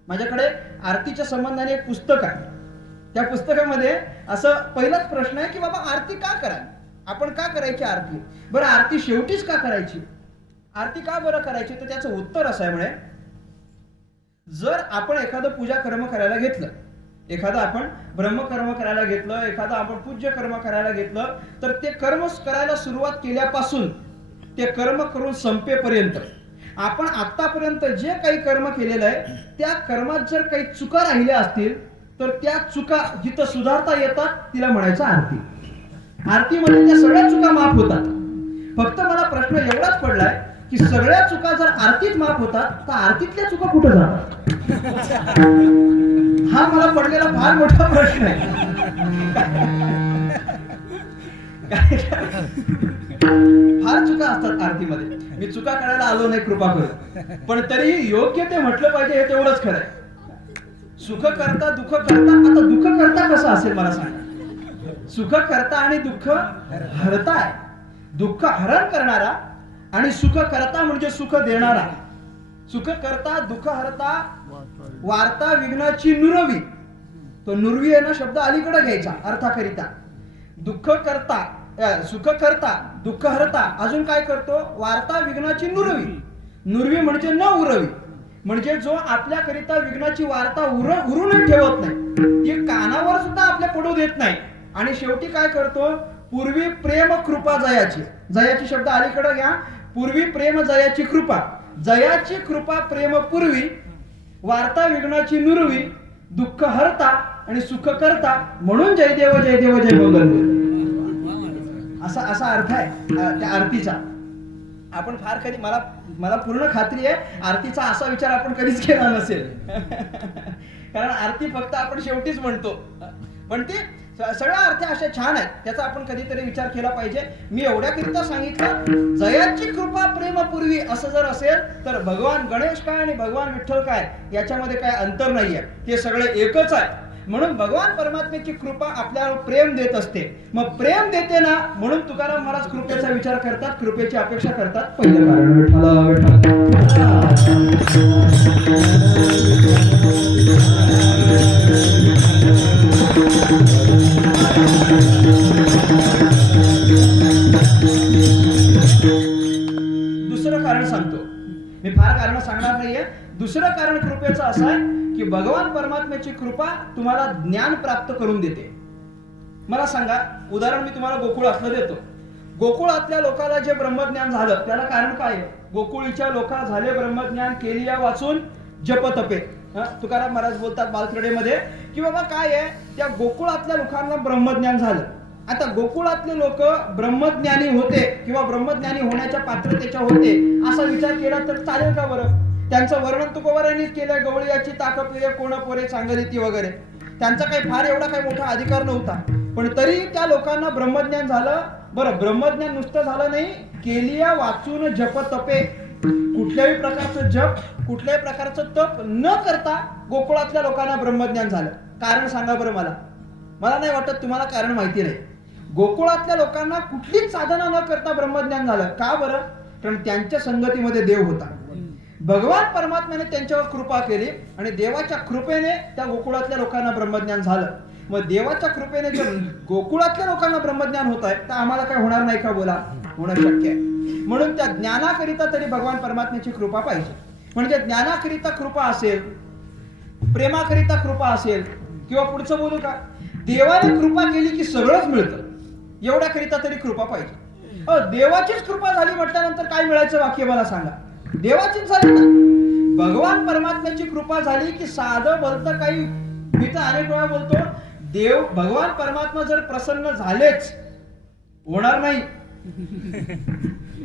माझ्याकडे आरतीच्या संबंधाने एक पुस्तक आहे. त्या पुस्तकामध्ये असं पहिलाच प्रश्न आहे की बाबा आरती का करावी, आपण का करायची आरती? बरं, आरती शेवटीच का करायची, आरती का बरं करायची? तर त्याचं उत्तर असं आहे, म्हणजे जर आपण एखादं पूजा कर्म करायला घेतलं, एखादं आपण ब्रह्मकर्म करायला घेतलं, एखादं आपण पूज्य कर्म करायला घेतलं, तर ते कर्म करायला सुरुवात केल्यापासून ते कर्म करून संपेपर्यंत आपण आतापर्यंत जे काही कर्म केलेलं आहे त्या कर्मात जर काही चुका राहिल्या असतील तर त्या चुका जिथं सुधारता येतात तिला म्हणायचं आरती. आरतीमध्ये त्या सगळ्या चुका माफ होतात. फक्त मला प्रश्न एवढाच पडलाय की सगळ्या चुका जर आरतीत माफ होतात तर आरतीतल्या चुका कुठे जातात? हा मला पडलेला फार मोठा प्रश्न आहे. फार चुका असतात आरतीमध्ये. मी चुका करायला आलो नाही, कृपा करू, पण तरी योग्य ते म्हटलं पाहिजे हे तेवढंच खरंय. सुख करता दुःख करता, आता दुःख करता कसं असेल मला सांगा. सुख करता आणि दुःख हरताय. दुःख हरण करणारा आणि सुख करता म्हणजे सुख देणारा. सुख करता दुःख हरता वार्ता विघ्नाची नुरवी. तो नुरवी आहे ना शब्द अलीकडे घ्यायचा अर्थाकरिता. दुःख करता सुख करता दुःख हरता अजून काय करतो, वार्ता विघ्नाची नुरवी. नुरवी म्हणजे न उरवी, म्हणजे जो आपल्याकरिता विघ्नाची वार्ता उरून ठेवत नाही, ती कानावर सुद्धा आपल्या पडू देत नाही. आणि शेवटी काय करतो, पूर्वी प्रेम कृपा जयाची. जयाची शब्द अलीकडे घ्या. पूर्वी प्रेम जयाची कृपा. जयाची कृपा प्रेम पूर्वी, वार्ता विघ्नाची नुरवी, दुःख हरता आणि सुख करता, म्हणून जय देव जय देव जय मंगल. असा अर्थ आहे त्या आरतीचा. आपण फार कधी मला पूर्ण खात्री आहे आरतीचा असा विचार आपण कधीच केला नसेल. कारण आरती फक्त आपण शेवटीच म्हणतो, पण ते सगळ्या अर्थ असे छान आहेत, त्याचा आपण कधीतरी विचार केला पाहिजे. मी एवढ्याकरिता सांगितलं, जयाची कृपा प्रेमपूर्वी असं जर असेल तर भगवान गणेश काय आणि भगवान विठ्ठल काय याच्यामध्ये काय अंतर नाहीये, ते सगळे एकच आहे. म्हणून भगवान परमात्म्याची कृपा आपल्याला प्रेम देत असते. मग प्रेम देते ना, म्हणून तुकाराम महाराज कृपेचा विचार करतात, कृपेची अपेक्षा करतात. पहिलं कारण दुसरं कारण सांगतो मी, फार कारण सांगणार नाहीये. दुसरं कारण कृपेचं असं आहे की भगवान परमात्म्याची कृपा तुम्हाला ज्ञान प्राप्त करून देते. मला सांगा, उदाहरण मी तुम्हाला गोकुळातलं देतो. गोकुळातल्या लोकांना जे ब्रह्मज्ञान झालं त्याला कारण काय आहे? गोकुळीच्या लोका झाले ब्रह्मज्ञान, केली या वाचून जप तपे. तुकाराम महाराज बोलतात बालक्रीडेमध्ये की बाबा काय आहे, त्या गोकुळातल्या लोकांना ब्रह्मज्ञान झालं. आता गोकुळातले लोक ब्रह्मज्ञानी होते किंवा ब्रह्मज्ञानी होण्याच्या पात्रतेच्या होते असा विचार केला तर चालेल का बरं? त्यांचं वर्णन तुकोबारांनीच केलं, गवळीयाची ताक पिरे कोण पोरे चांगलीती वगैरे. त्यांचा काही फार एवढा काही मोठा अधिकार नव्हता, पण तरी त्या लोकांना ब्रह्मज्ञान झालं. बरं, ब्रह्मज्ञान नुसतं झालं नाही, केलिया वाचून जप तपे. कुठल्याही प्रकारचं जप, कुठल्याही प्रकारचं तप न करता गोकुळातल्या लोकांना ब्रह्मज्ञान झालं. कारण सांगा बरं मला. मला नाही वाटत तुम्हाला कारण माहिती नाही. गोकुळातल्या लोकांना कुठलीच साधना न करता ब्रह्मज्ञान झालं. का बरं? कारण त्यांच्या संगतीमध्ये देव होता. भगवान परमात्म्याने त्यांच्यावर कृपा केली आणि देवाच्या कृपेने त्या गोकुळातल्या लोकांना ब्रह्मज्ञान झालं. मग देवाच्या कृपेने जर गोकुळातल्या लोकांना ब्रह्मज्ञान होत आहे तर आम्हाला काय होणार नाही का? बोला, होणं शक्य आहे. म्हणून त्या ज्ञानाकरिता तरी भगवान परमात्म्याची कृपा पाहिजे. म्हणजे ज्ञानाकरिता कृपा असेल, प्रेमाकरिता कृपा असेल, किंवा पुढचं बोलू का, देवाने कृपा केली की सगळंच मिळतं, एवढ्याकरिता तरी कृपा पाहिजे. देवाचीच कृपा झाली म्हटल्यानंतर काय मिळायचं वाक्य मला सांगा? देवाचीच झाली ना. भगवान परमात्म्याची कृपा झाली की साधं बोलतं काही. मी तर अनेक वेळा बोलतो, देव भगवान परमात्मा जर प्रसन्न झालेच, होणार नाही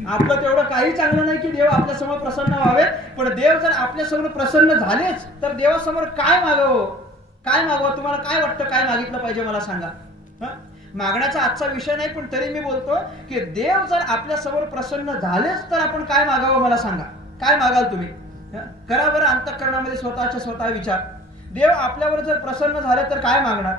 आपलं तेवढं काही चांगलं नाही की देव आपल्या समोर प्रसन्न व्हावे, पण देव जर आपल्या समोर प्रसन्न झालेच तर देवासमोर काय मागावं? काय मागवा? तुम्हाला काय वाटतं काय मागितलं पाहिजे मला सांगा? मागण्याचा आजचा विषय नाही, पण तरी मी बोलतो की देव जर आपल्या समोर प्रसन्न झालेच तर आपण काय मागावं मला सांगा? काय मागाल तुम्ही? करा बरं अंतःकरणामध्ये स्वतःच्या स्वतः विचार. देव आपल्यावर जर प्रसन्न झाले तर काय मागणार?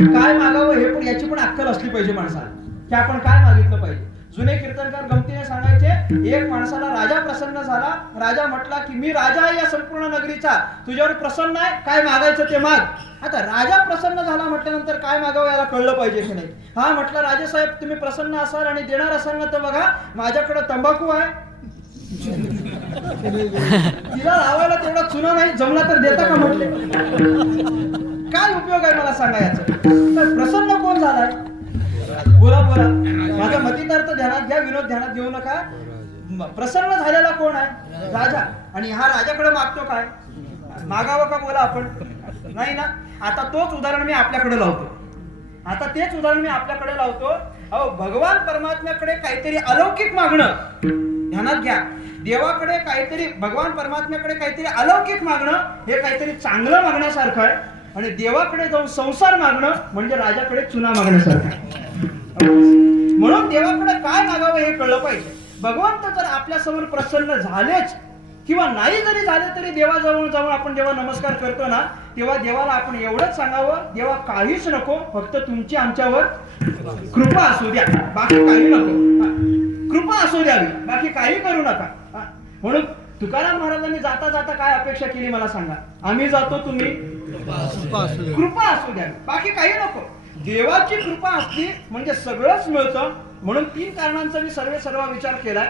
काय मागावं हे पण याची पण अक्कल असली पाहिजे माणसाला, की आपण काय मागितलं पाहिजे. जुने कीर्तनकार गमतीने सांगायचे, एक माणसाला राजा प्रसन्न झाला. राजा म्हटला की मी राजा आहे या संपूर्ण नगरीचा, तुझ्यावर प्रसन्न आहे, काय मागायचं ते माग. आता राजा प्रसन्न झाला म्हटल्यानंतर काय मागावं याला कळलं पाहिजे की नाही? हा म्हटलं, राजेसाहेब तुम्ही प्रसन्न असाल आणि देणार असाल ना तर बघा माझ्याकडे तंबाखू आहे, तिला लावायला तेवढा चुना नाही, जमला तर देता का म्हटले. काय उपयोग आहे मला सांगा याचा? प्रसन्न कोण झालाय? बोला बोला, माझा मतितार्थ ध्यानात घ्या, विनोद ध्यानात घेऊ नका. प्रसन्न झालेला कोण आहे? राजा. आणि हा राजाकडे मागतो काय? मागावं का? बोला आपण नाही ना. आता तोच उदाहरण मी आपल्याकडे लावतो. आता तेच उदाहरण मी आपल्याकडे लावतो. अहो, भगवान परमात्म्याकडे काहीतरी अलौकिक मागणं, ध्यानात घ्या. देवाकडे काहीतरी, भगवान परमात्म्याकडे काहीतरी अलौकिक मागणं हे काहीतरी चांगलं मागण्यासारखं आहे, आणि देवाकडे जाऊन संसार मागणं म्हणजे राजाकडे चुना मागण्यासारखं आहे. म्हणून देवाकडे काय मागावं हे कळलं पाहिजे. भगवंत जर आपल्या समोर प्रसन्न झालेच किंवा नाही जरी झाले तरी देवाजवळ जाऊन आपण जेव्हा नमस्कार करतो ना, तेव्हा देवाला आपण एवढंच सांगावं, देवा काहीच नको, फक्त तुमची आमच्यावर कृपा असू द्या, बाकी काही नको. कृपा असू द्यावी, बाकी काही करू नका. म्हणून तुकाराम महाराजांनी जाता जाता काय अपेक्षा केली मला सांगा. आम्ही जातो, तुम्ही कृपा असू द्या, बाकी काही नको. देवाची कृपा असली म्हणजे सगळंच मिळतं. म्हणून 3 कारणांचा मी सर्व विचार केलाय.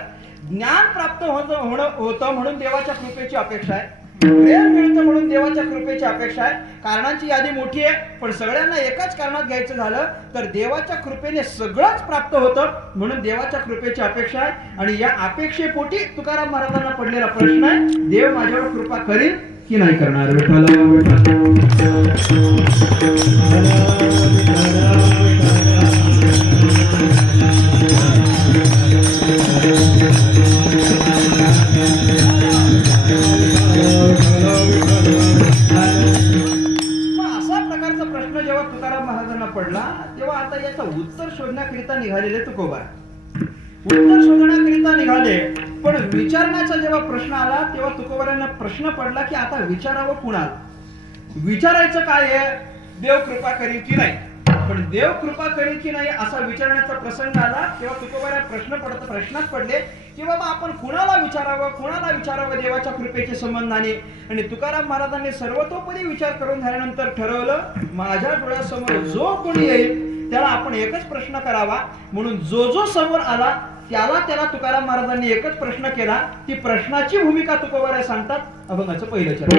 ज्ञान प्राप्त होतं म्हणून देवाच्या कृपेची अपेक्षा आहे. प्रेम मिळतं म्हणून देवाच्या कृपेची अपेक्षा आहे. कारणांची यादी मोठी आहे, पण सगळ्यांना एकाच कारणात घ्यायचं झालं तर देवाच्या कृपेने सगळंच प्राप्त होतं म्हणून देवाच्या कृपेची अपेक्षा आहे. आणि या अपेक्षेपोटी तुकाराम महाराजांना पडलेला प्रश्न आहे, देव माझ्यावर कृपा करील की नाही करणार. पडला तेव्हा आता याचं उत्तर शोधण्याकरिता निघालेले तुकोबा. उत्तर शोधण्याकरिता निघाले, पण विचारण्याचा जेव्हा प्रश्न आला तेव्हा तुकोबारांना प्रश्न पडला की आता विचारावं कुणाला. विचारायचं काय आहे, देव कृपा करील की नाही. पण देव कृपा करील की नाही असा विचारण्याचा प्रसंग आला तेव्हा तुकोबारा प्रश्नात पडले की बाबा आपण कुणाला विचारावं देवाच्या कृपेच्या संबंधाने. आणि तुकाराम महाराजांनी सर्वतोपरी विचार करून झाल्यानंतर ठरवलं, माझ्या डोळ्यासमोर जो कोणी येईल त्याला आपण एकच प्रश्न करावा. म्हणून जो समोर आला त्याला तुकाराम महाराजांनी एकच प्रश्न केला. ती प्रश्नाची भूमिका तुकोबारा सांगतात. अभंगाचं पहिलं चरण.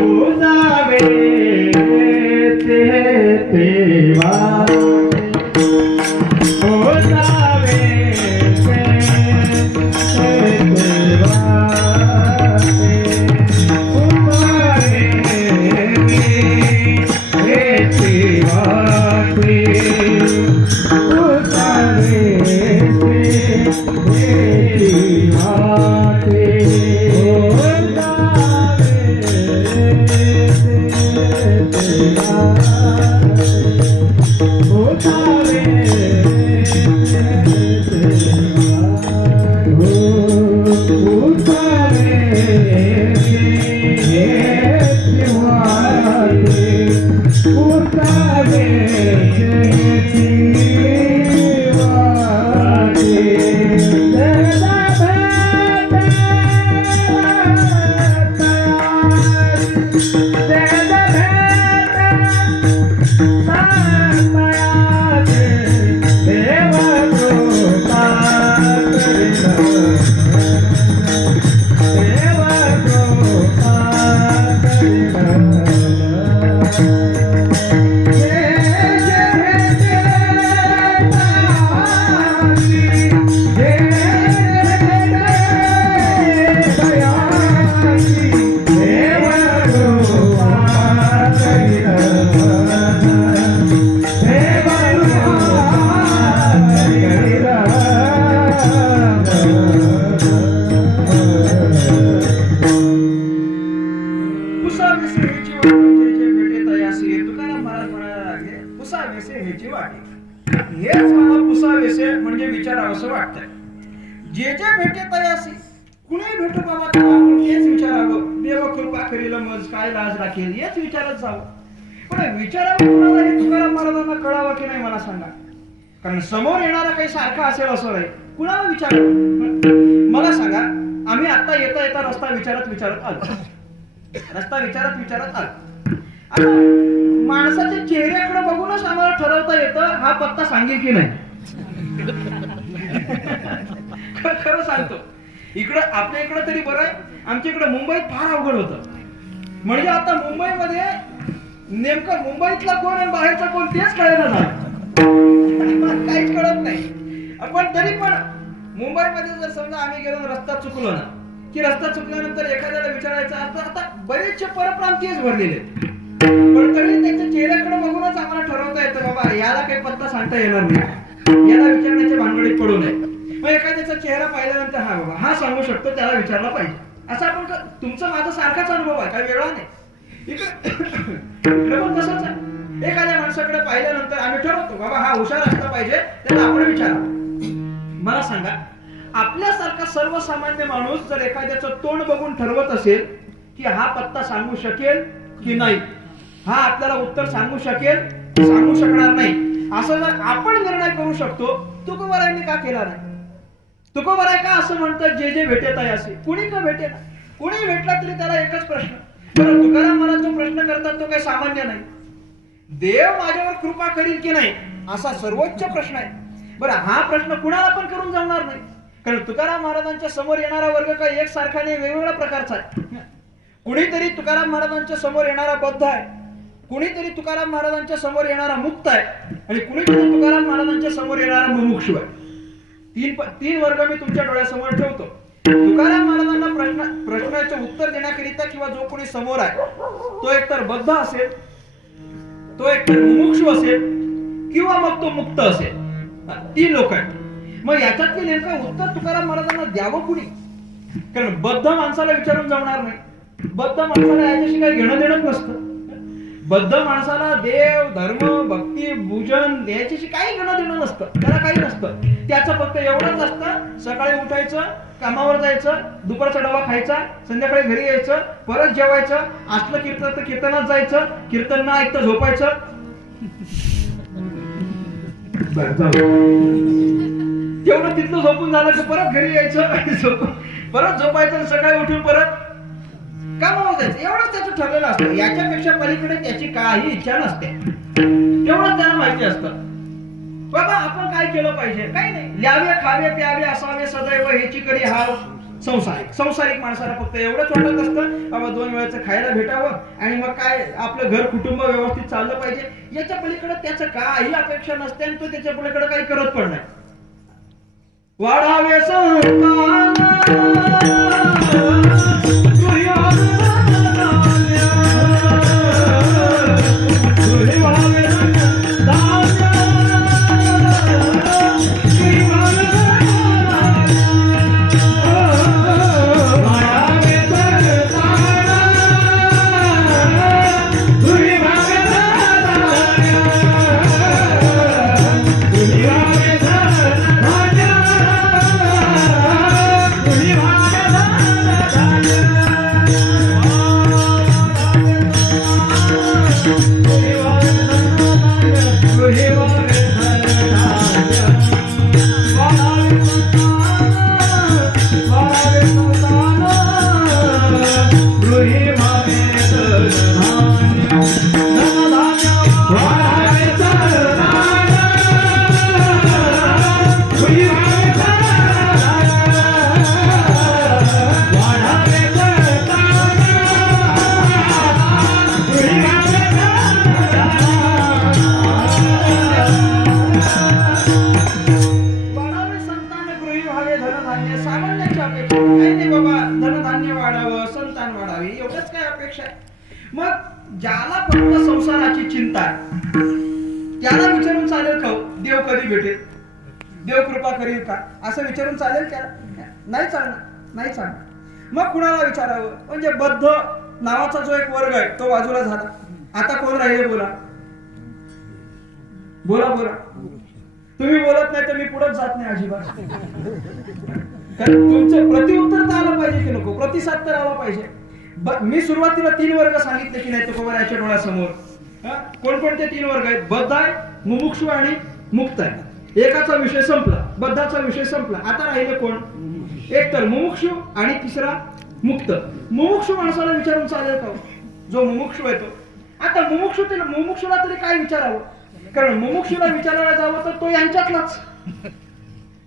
हेच मला पुसावेसे म्हणजे विचारावंसं वाटतंय. जे भेटे तयासी कुणी भेटू बाबा आपण हेच विचारावं. देव कृपा करील मज काय लाज राखेल हेच विचारत जावं. पण विचारावं कुणाला हे तुकाराम महाराजांना कळावं की नाही मला सांगा. कारण समोर येणारा काही सारखा असेल असं नाही. कुणाला विचारावं मला सांगा. आम्ही आता येता रस्ता विचारत आलो. आता माणसाच्या चेहऱ्याकडे बघूनच आम्हाला ठरवता येतं हा पत्ता सांगेल की नाही. खरं सांगतो, इकडं आपल्या इकडं तरी बरं आहे. आमच्या इकडे मुंबईत फार अवघड होतं. म्हणजे आता मुंबईमध्ये नेमकं मुंबईतला कोण आणि बाहेरचा कोण तेच कळेना झालं. काहीच कळत नाही. पण तरी पण मुंबईमध्ये जर समजा आम्ही गेलो रस्ता चुकलो ना, की रस्ता चुकल्यानंतर एखाद्याला विचारायचं आता बरेचसे परप्रांतीयच भरलेले आहेत. पण तरी त्याच्या चेहऱ्याकडे बघूनच आम्हाला ठरवता येतं बाबा याला काही पत्ता सांगता येणार नाही, याला विचारण्याच्या भानगडीत पडू नये. मग एखाद्याचा चेहरा पाहिल्यानंतर हा बाबा हा सांगू शकतो त्याला विचारला पाहिजे. असं आपण तुमचा माझा सारखाच अनुभव आहे, काही वेगळा नाही. इकडे पण तसंच आहे. एखाद्या माणसाकडे पाहिल्यानंतर आम्ही ठरवतो बाबा हा हुशार असला पाहिजे त्याला आपण विचारावं. मला सांगा, आपल्यासारखा सर्वसामान्य माणूस जर एखाद्याचं तोंड बघून ठरवत असेल की हा पत्ता सांगू शकेल की नाही, हा आपल्याला उत्तर सांगू शकेल सांगू शकणार नाही, असं जर आपण निर्णय करू शकतो, तुकोबारायांनी का केला नाही? तुकोबाराय का असं म्हणतात जे जे भेटत आहे असे? कुणी का भेटे ना, कुणी भेटला तरी त्याला एकच प्रश्न. बरं, तुकाराम महाराज जो प्रश्न करतात तो काही सामान्य नाही. देव माझ्यावर कृपा करील की नाही असा सर्वोच्च प्रश्न आहे. बरं, हा प्रश्न कुणाला पण करून जमणार नाही, कारण तुकाराम महाराजांच्या समोर येणारा वर्ग काही एकसारखा नाही, वेगवेगळ्या प्रकारचा आहे. कुणीतरी तुकाराम महाराजांच्या समोर येणारा बौद्ध आहे, कुणीतरी तुकाराम महाराजांच्या समोर येणारा मुक्त आहे, आणि कुणीतरी तुकाराम महाराजांच्या समोर येणारा मुमुक्षु आहे. तीन वर्ग मी तुमच्या डोळ्यासमोर ठेवतो. तुकाराम महाराजांना प्रश्नाचे उत्तर देण्याकरिता किंवा जो कोणी समोर आहे तो एकतर बद्ध असेल, तो एकतर मुमुक्षु असेल, किंवा मग तो मुक्त असेल. 3 लोक आहेत. मग याच्यातले नेमकं उत्तर तुकाराम महाराजांना द्यावं कुणी? कारण बद्ध माणसाला विचारून जमणार नाही. बद्ध माणसाला याच्याशी काही घेणं देणं नसतं. बद्ध माणसाला देव धर्म भक्ती पूजन याच्याशी काही घेणं देणं नसतं, त्याला काही नसतं. त्याचं फक्त एवढंच असतं, सकाळी उठायचं, कामावर जायचं, दुपारचा डबा खायचा, संध्याकाळी घरी यायचं, परत जेवायचं, असलं कीर्तन तर कीर्तनात जायचं, कीर्तन न ऐकता झोपायचं. तेवढं तिथलं झोपून झालं की परत घरी यायचं, परत झोपायचं, सकाळी उठून परत कामावर जायचं. एवढंच त्याचं ठरलेलं असतं. याच्यापेक्षा पलीकडे त्याची काही इच्छा नसते. तेवढंच त्याला माहिती असतं. बाबा आपण काय केलं पाहिजे, काही नाही. ल्यावे खावे प्यावे असावे सदैव हेची करी हाव संसारिक माणसाला फक्त एवढंच वाटत असतं, बाबा 2 वेळेचं खायला भेटावं आणि मग काय आपलं घर कुटुंब व्यवस्थित चाललं पाहिजे. याच्या पलीकडे त्याचं काही अपेक्षा नसते आणि तो त्याच्या पलीकडे काही करत पण नाही. वाढावे संतान मग ज्याला फक्त संसाराची चिंता आहे त्याला विचारून चालेल का देव कधी भेटेल, देव कृपा करील का, असं विचारून चालेल त्याला? नाही चालणार, नाही चालणार. मग कुणाला विचारावं? म्हणजे बद्ध नावाचा जो एक वर्ग आहे तो बाजूला झाला. आता कोण राहिले? बोला बोला बोला. तुम्ही बोलत नाही तर मी पुढेच जात नाही अजिबात. कारण तुमचं प्रतिउत्तर तर आलं पाहिजे की नको, प्रतिसाद तर आला पाहिजे. मी सुरुवातीला 3 वर्ग सांगितले की नाही तुकोबाराच्या डोळ्यासमोर. कोणकोणते 3 वर्ग आहेत? बद्ध आहे, मुमुक्षु आणि मुक्त आहे. एकाचा विषय संपला, बद्धाचा विषय संपला. आता राहिले कोण? एक तर मुमुक्षु आणि तिसरा मुक्त. मुमुक्षु माणसाला विचारून चालेल का? जो मुमुक्षु आहे तो. आता मुमुक्षुला तरी काय विचारावं? कारण मुमुक्षुला विचारायला जावं तर तो यांच्यातलाच,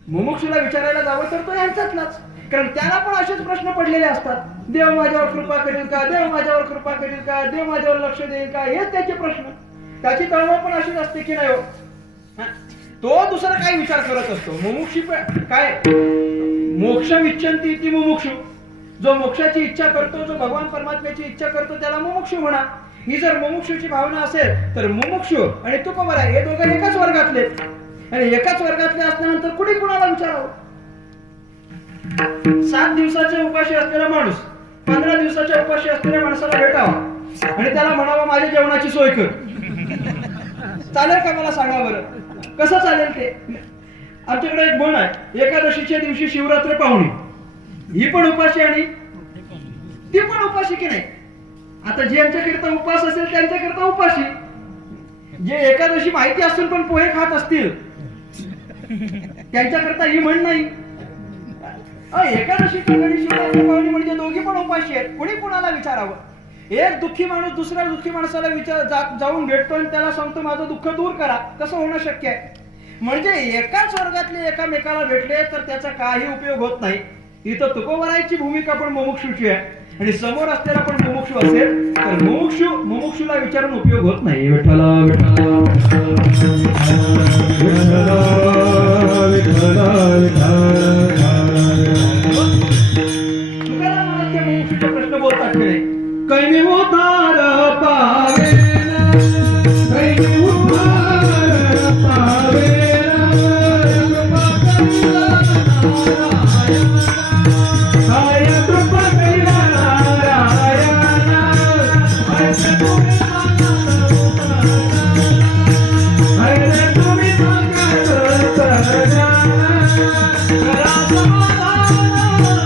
मुमुक्षुला विचारायला जावं तर तो यांच्यातलाच. कारण त्याला पण असेच प्रश्न पडलेले असतात. देव माझ्यावर कृपा करेल का, देव माझ्यावर कृपा करेल का, देव माझ्यावर लक्ष देईल का, हेच त्याचे प्रश्न. त्याची तळमळ पण अशीच असते की नाही हो? तो दुसरा काही विचार करत असतो. मुमुक्षु काय? मोक्षम इच्छन्ति ती मुमुक्षु. जो मोक्षाची इच्छा करतो, जो भगवान परमात्म्याची इच्छा करतो त्याला मुमुक्षु म्हणा. ही जर मुमुक्षुची भावना असेल तर मुमुक्षु आणि तुकोबार हे दोघं एकाच वर्गातले, आणि एकाच वर्गातले असल्यानंतर कुणी कुणाला विचारावं? 7 दिवसाचे उपाशी असलेला माणूस 15 दिवसाच्या उपाशी असलेल्या माणसाला भेटावा आणि त्याला म्हणावं माझ्या जेवणाची सोय कर. चालेल का? मला सांगा बरं, कसं चालेल ते? आमच्याकडे एक म्हण आहे, एकादशीच्या दिवशी शिवरात्र पाहुणी, ही पण उपाशी आणि ती पण उपाशी की नाही. आता ज्यांच्याकरिता उपवास असेल त्यांच्याकरिता उपाशी, जे एकादशी माहिती असून पण पोहे खात असतील त्यांच्याकरता ही म्हण नाही. एकादशी शिवरात्र पाहुणी म्हणजे दोघी पण उपाशी आहेत. कोणी कोणाला विचारावं. एक दुःखी माणूस दुसऱ्या दुःखी माणसाला जाऊन भेटतो आणि त्याला सांगतो माझं दुःख दूर करा. कसं होणं शक्य आहे. म्हणजे एकाच वर्गातले एकामेकाला भेटले तर त्याचा काही उपयोग होत नाही. इथं तुकोबरायची भूमिका पण मुमुक्षुची आहे आणि समोर असलेला पण मुमुक्षु असेल तर मुमुक्षुला विचारून उपयोग होत नाही. विठ्ठला विठ्ठला तुकाराम महाराज त्या मुमुक्षुचा प्रश्न बोलतात की नाही. कैने उद्धार पावेना, कैने उद्धार पावेना, काय कृपा कैला नारायणा, ऐसे तुम्ही सांगत सगळ्यांना, करा समाधान,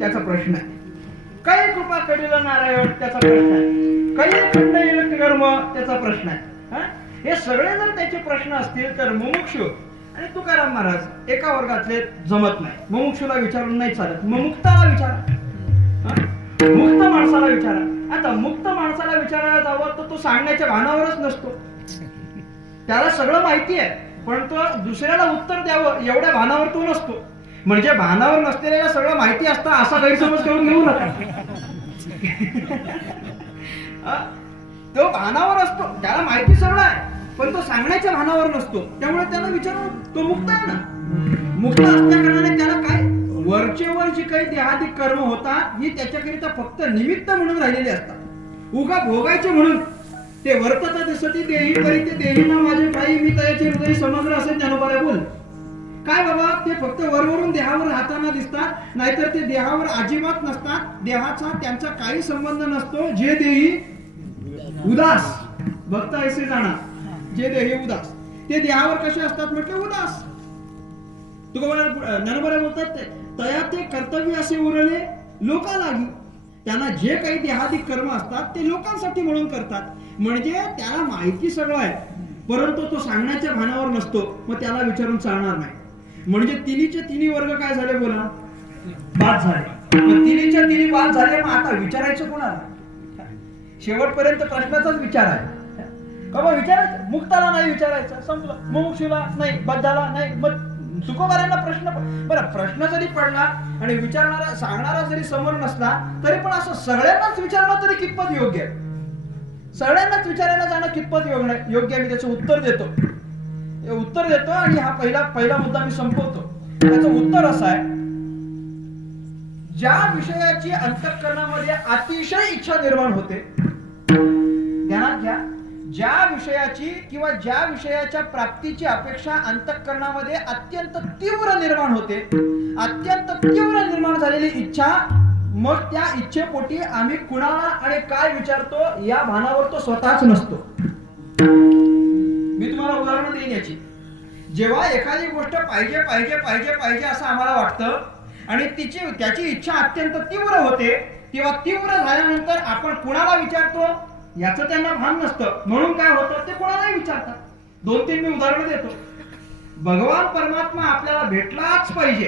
त्याचा प्रश्न आहे. काही कृपा करील नारायण त्याचा प्रश्न आहे. काही खंड येईल कर्म त्याचा प्रश्न आहे. हे सगळे जर त्याचे प्रश्न असतील तर मुमुक्षु आणि तुकाराम महाराज एका वर्गातले जमत नाही. मुमुक्षुला विचारून नाही चालत. मुक्ताला विचारा, मुक्त माणसाला विचारा. आता मुक्त माणसाला विचारायला जावं तर तो सांगण्याच्या भानावरच नसतो. त्याला सगळं माहिती आहे पण तो दुसऱ्याला उत्तर द्यावं एवढ्या भानावर तो नसतो. म्हणजे भानावर नसलेल्या सगळं माहिती असतं असा गैरसमज करून घेऊ नका. तो भानावर असतो, त्याला माहिती सगळं आहे पण तो सांगण्याच्या भानावर नसतो. त्यामुळे त्याला विचारून तो मुक्त आहे ना. मुक्त असल्या कारणाने त्याला काय वरचेवर जी काही देहादिक कर्म होतात ही त्याच्याकरिता फक्त निमित्त म्हणून राहिलेली असतात. उगा भोगायचे म्हणून ते वर्तता दिसती देही करी ते देही ना माझे पायी मी त्याचे हृदय समग्र असे ज्ञानोबाला बोल. काय बाबा ते फक्त वरवरून देहावर राहताना दिसतात नाहीतर ते देहावर अजिबात नसतात. देहाचा त्यांचा काही संबंध नसतो. जे देही उदास भक्त ऐसे जाणार, जे देही उदास ते देहावर कसे असतात म्हटले उदास. तुका ज्ञानोबा बोलतात तया ते कर्तव्य असे उरले लोका लागी. त्यांना जे काही देहादिक कर्म असतात ते लोकांसाठी म्हणून करतात. म्हणजे त्याला माहिती सगळं आहे परंतु तो सांगण्याच्या भानावर नसतो. मग त्याला विचारून चालणार नाही. म्हणजे तिन्हीचे तिन्ही वर्ग काय झाले बोला बाद झाले. मग तिन्हीच्या तिन्ही बाद झाले. मग आता विचारायचं कोणाला. शेवटपर्यंत प्रश्नाचाच विचार आहे. बाबा विचारायचं. मुक्ताला नाही विचारायचं संपलं. मुमुक्षुला नाही, बद्धाला नाही. मग तुकोबारांना प्रश्न बरं प्रश्न जरी पडला आणि विचारणारा सांगणारा जरी समोर नसला तरी पण असं सगळ्यांनाच विचारणं तरी कितपत योग्य आहे. सगळ्यांनाच विचारायला जाणं कितपत योग्य आहे. मी त्याचं उत्तर देतो आणि हा पहिला मुद्दा मी संपवतो. त्याचं उत्तर असं आहे, ज्या विषयाची अंतःकरणामध्ये अतिशय इच्छा निर्माण होते, ध्यानात घ्या, ज्या विषयाची किंवा ज्या विषयाच्या प्राप्तीची अपेक्षा अंतःकरणामध्ये अत्यंत तीव्र निर्माण होते, अत्यंत तीव्र निर्माण झालेली इच्छा, मग त्या इच्छेपोटी आम्ही कुणाला आणि काय विचारतो या भानावर तो स्वतःच नसतो. मी तुम्हाला उदाहरण देईन याची. जेव्हा एखादी गोष्ट पाहिजे पाहिजे पाहिजे पाहिजे असं आम्हाला वाटतं आणि त्याची इच्छा अत्यंत तीव्र होते, तेव्हा तीव्र झाल्यानंतर आपण कुणाला विचारतो याचं त्यांना भान नसतं. म्हणून काय होतं ते कोणालाही विचारतात. 2-3 मी उदाहरण देतो. भगवान परमात्मा आपल्याला भेटलाच पाहिजे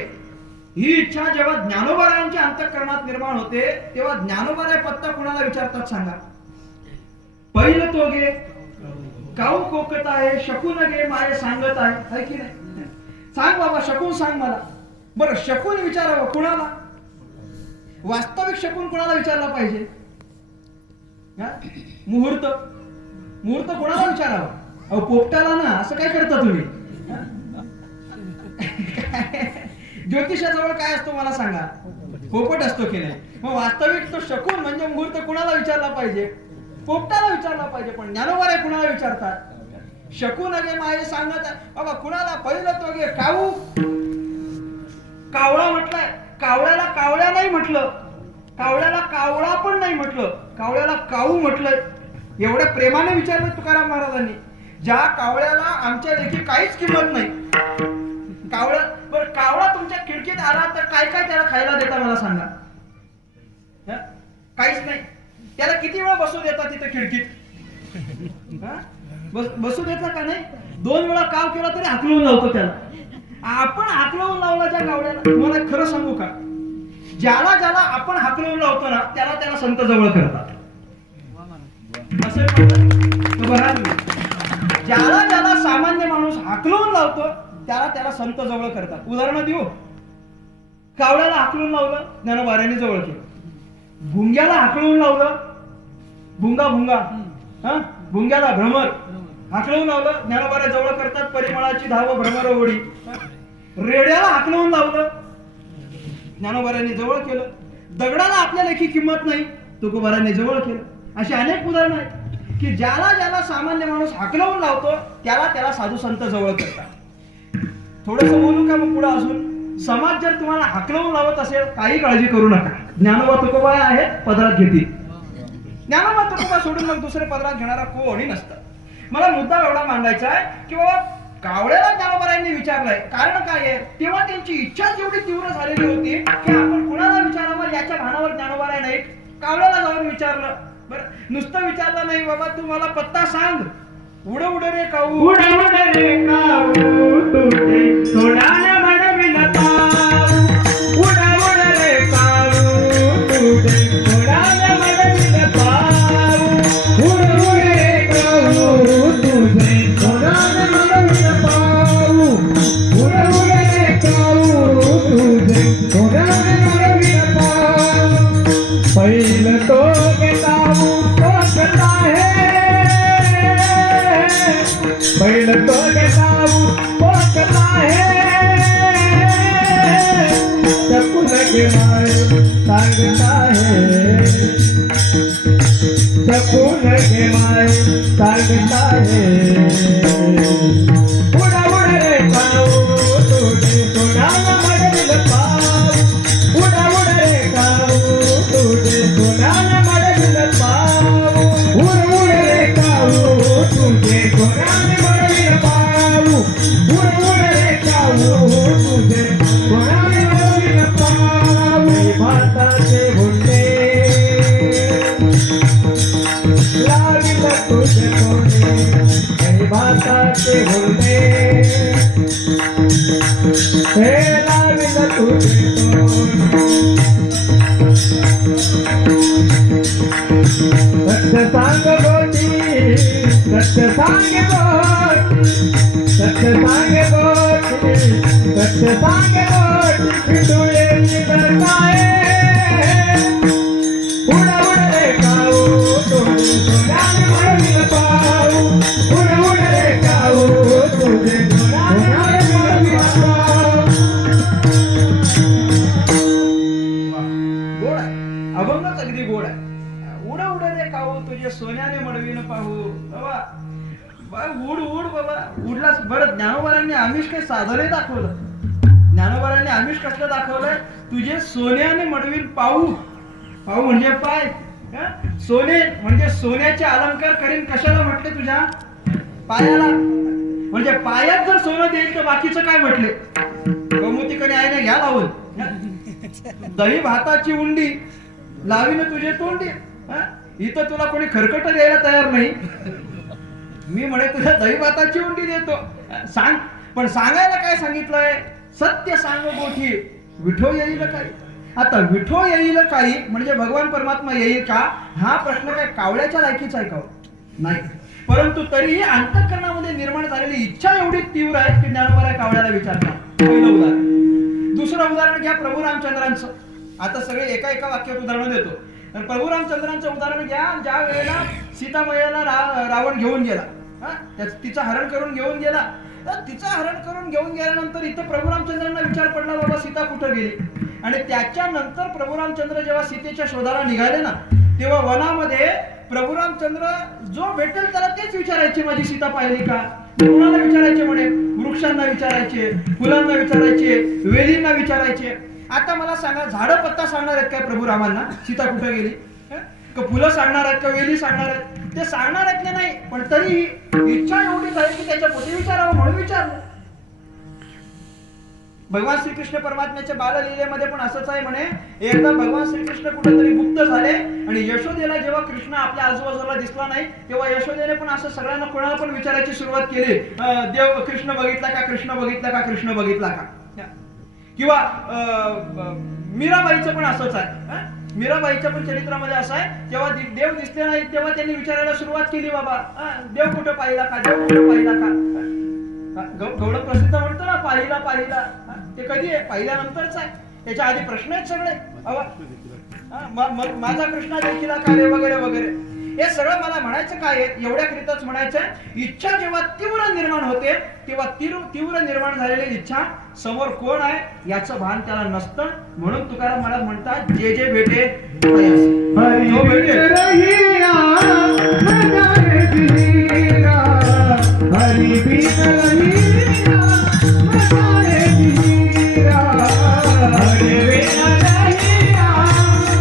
ही इच्छा जेव्हा ज्ञानोबारायांच्या अंतःकरणात निर्माण होते तेव्हा ज्ञानोबाराय पत्ता कोणाला विचारतात सांगा? पहिलं तो गे काऊ कोकत आहे, शकून गे माये सांगत आहे की नाही? सांग बाबा, शकून सांग मला. बरं, शकून विचारावं कुणाला? वास्तविक शकून कोणाला विचारला पाहिजे? मुहूर्त मुहूर्त कोणाला विचारावा? अहो पोपटाला ना. असं काय करता तुम्ही? ज्योतिषाजवळ काय असतो मला सांगा? पोपट असतो की नाही? मग वास्तविक तो शकून म्हणजे मुहूर्त कुणाला विचारला पाहिजे? पोपटाला विचारला पाहिजे. पण ज्ञानोबाराय कुणाला विचारतात? शकून गे माये सांगत आहे. बाबा कुणाला? पहिलं तो गे काऊ. कावळा म्हटलाय. कावळ्याला कावळ्या नाही म्हटलं, कावळ्याला कावळा पण नाही म्हटलं, कावळ्याला काऊ म्हटलंय. एवढ्या प्रेमाने विचारलं तुकाराम महाराजांनी. ज्या कावळ्याला आमच्या देखील काहीच किंमत नाही. कावळा, बरं कावळा तुमच्या खिडकीत आला तर काय काय त्याला खायला देता मला सांगा? काहीच नाही. त्याला किती वेळा बसू देता तिथे खिडकीत? बसू देता का नाही? 2 वेळा काव केला तरी हाकलून लावतो त्याला. आपण हाकलवून लावला त्या कावळ्याला. तुम्हाला खरं सांगू का, ज्याला ज्याला आपण हाकलवून लावतो ना त्याला त्याला संत जवळ करतात. ज्याला ज्याला सामान्य माणूस हाकलवून लावतो त्याला त्याला संत जवळ करतात. उदाहरण देऊ. कावळ्याला हाकलून लावलं, ज्ञानोबारायांनी जवळ केलं. भुंग्याला हाकलवून लावलं, भुंगा भुंगा भुंग्याला भ्रमर हाकलवून लावलं, ज्ञानोबाराय जवळ करतात. परिमळाची धाव भ्रमर ओढी. रेड्याला हाकलवून लावलं, ज्ञानोबारायांनी जवळ केलं. दगडाला आपल्या लेखी किंमत नाही, तुकोबारायांनी जवळ केलं. अशी अनेक उदाहरणं आहेत की ज्याला ज्याला सामान्य माणूस हाकलवून लावतो त्याला त्याला साधू संत जवळ करतात. थोडस बोलू का मग पुढे अजून? समाज जर तुम्हाला हाकलवून लावत असेल काही काळजी करू नका. ज्ञानोबा तुकोबा आहेत, पदरात घेतील. ज्ञानोबा तुकोबा सोडून मग दुसरे पदरात घेणारा कोणी नसतं. मला मुद्दा एवढा मांडायचा आहे की बाबा कावळ्याला ज्ञानोबारायांनी विचारलंय. कारण काय आहे? तेव्हा त्यांची इच्छा जेवढी तीव्र झालेली होती की आपण कुणाला विचारावं याच्या भानावर ज्ञानोबाराय नाही. कावळ्याला जाऊन विचारलं. बरं, नुसतं विचारलं नाही, बाबा तू मला पत्ता सांग. उड उड रे काऊ, उड उड रे काऊ तुझे सोडाने म्हणविन पाऊ. उड उड रे काऊ तुझे सोडाने म्हणविन पाऊ. उड उड रे काऊ तुझे सोडाने म्हणविन पाऊ. उड उड रे काऊ तुझे सोडाने म्हणविन पाऊ. पहिलं तो काऊ कोकता है, पहिलं तो काऊ कोकता है. सकून गे माय सांगता है, सकून गे माय सांगता है. उडा उड रे काऊ तुझे सोडाला मडविल पाऊ. उडा उड रे काऊ तुझे सोडाला मडविल पाऊ. उड उड रे काऊ तुझे सोडाला मडविल पाऊ. उड उड रे काऊ तुझे सोडाला मडविल पाऊ. भाताचे भुंडे लाविल तुझे तोंडे, भाताचे भुंडे हे लाविल तुझे तोंडे. सत्य सांग गोटी, सत्य सांग गोटी, सत्य सांग गोटी, सत्य सांग गोटी. डोळे निवडताय. उडा उड रे काऊ तुझे सोडाने म्हणविन पाऊ. उड उड रे काऊ तुझे सोडाने म्हणविन पाऊ. गोड आहे, अभंगच अगदी गोड आहे. उड उड रे काऊ तुझे सोन्याने मडवीन पाहू. बाबा उड उड बाबा उडलास. बरं, ज्ञानोबारांनी आमिष काही साधनही दाखवलं. ज्ञानोबारांनी आमिष कसलं दाखवलंय? तुझे सोन्याने मडवीन पाहू. पाहू म्हणजे पाय. सोने म्हणजे सोन्याचे अलंकार करीन. कशाला म्हटले? तुझ्या पायाला. म्हणजे पायात जर सोनं देईल तर बाकीचं काय म्हटले? कौमुदीकडे आहे ना, घ्या लावून. दही भाताची उंडी लावीन तुझे तोंडी. इथं तुला कोणी खरकट द्यायला तयार नाही. मी म्हणे तुला दही भाताची उंडी देतो, सांग. पण सांगायला काय सांगितलंय? सत्य सांग गोठी विठो येईल काही. आता विठो येईल काही म्हणजे भगवान परमात्मा येईल का, हा प्रश्न काय कावळ्याच्या लायकीचा आहे का? नाही. परंतु तरीही अंतःकरणामध्ये निर्माण झालेली इच्छा एवढी तीव्र आहे की ज्ञानोबा कावळ्याला विचारतात. पहिलं उदाहरण. दुसरं उदाहरण घ्या प्रभू रामचंद्रांचं. आता सगळे एका एका वाक्यात उदाहरण देतो. तर प्रभू रामचंद्रांचं उदाहरण घ्या. ज्या वेळेला सीतामाईला रावण घेऊन गेला, तिचं हरण करून घेऊन गेला. तर तिचं हरण करून घेऊन गेल्यानंतर इथं प्रभू रामचंद्रांना विचार पडला, बाबा सीता कुठं गेली. आणि त्याच्यानंतर प्रभू रामचंद्र जेव्हा सीतेच्या शोधाला निघाले ना, तेव्हा वनामध्ये प्रभू रामचंद्र जो भेटेल त्याला तेच विचारायचे, माझी सीता पाहिली का. कुणाला विचारायचे म्हणे? वृक्षांना विचारायचे, फुलांना विचारायचे, वेलींना विचारायचे. आता मला सांगा, झाडं पत्ता सांगणार आहेत काय प्रभू रामांना सीता कुठे गेली? का फुलं सांगणार आहेत, का वेली सांगणार आहेत? ते सांगणार आहेत की नाही, पण तरीही इच्छा एवढी झाली की त्याच्या पोटी विचारावं म्हणून विचारलं. भगवान श्रीकृष्ण परमात्म्याच्या बाललीलेमध्ये पण असंच आहे म्हणे. एकदा भगवान श्रीकृष्ण कुठेतरी गुप्त झाले आणि यशोदेला जेव्हा कृष्ण आपल्या आजूबाजूला दिसला नाही, तेव्हा यशोदेने पण असं सगळ्यांना कोणाला पण विचारायची सुरुवात केली, देव कृष्ण बघितला का, कृष्ण बघितला का, कृष्ण बघितला का. किंवा मीराबाईचं पण असंच आहे. मीराबाईच्या पण चरित्रामध्ये असं आहे, जेव्हा देव दिसले नाही तेव्हा त्यांनी विचारायला सुरुवात केली, बाबा देव कुठं पाहिला का, देव कुठं पाहिला का. गौड प्रसिद्ध म्हणतो ना, पाहिला पाहिला. ते कधी आहे? पाहिल्यानंतरच आहे. त्याच्या आधी प्रश्न आहेत सगळे. माझा कृष्णा देखील का रे, वगैरे वगैरे. हे सगळं मला म्हणायचं काय आहे, एवढ्याकरिताच म्हणायचं, इच्छा जेव्हा तीव्र निर्माण होते तेव्हा तीव्र निर्माण झालेली इच्छा समोर कोण आहे याचं भान त्याला नसतं. म्हणून तुकाराम महाराज म्हणतात, जे जे भेटे हरी भेटे रहिया मदारे दिलीरा, हरी बिन रहिया मदारे दिलीरा, हरी बिन रहिया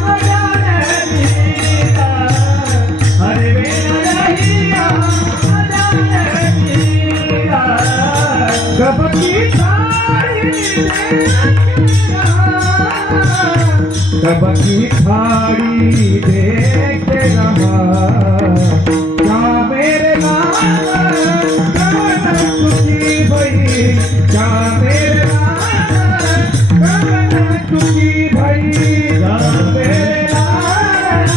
मदारे दिलीरा, हरी बिन रहिया मदारे दिलीरा. कबकी कबकी खाड़ी देखते रहा, क्या मेरे लाल तुझी भई, क्या मेरे लाल तुझी भई, क्या मेरे लाल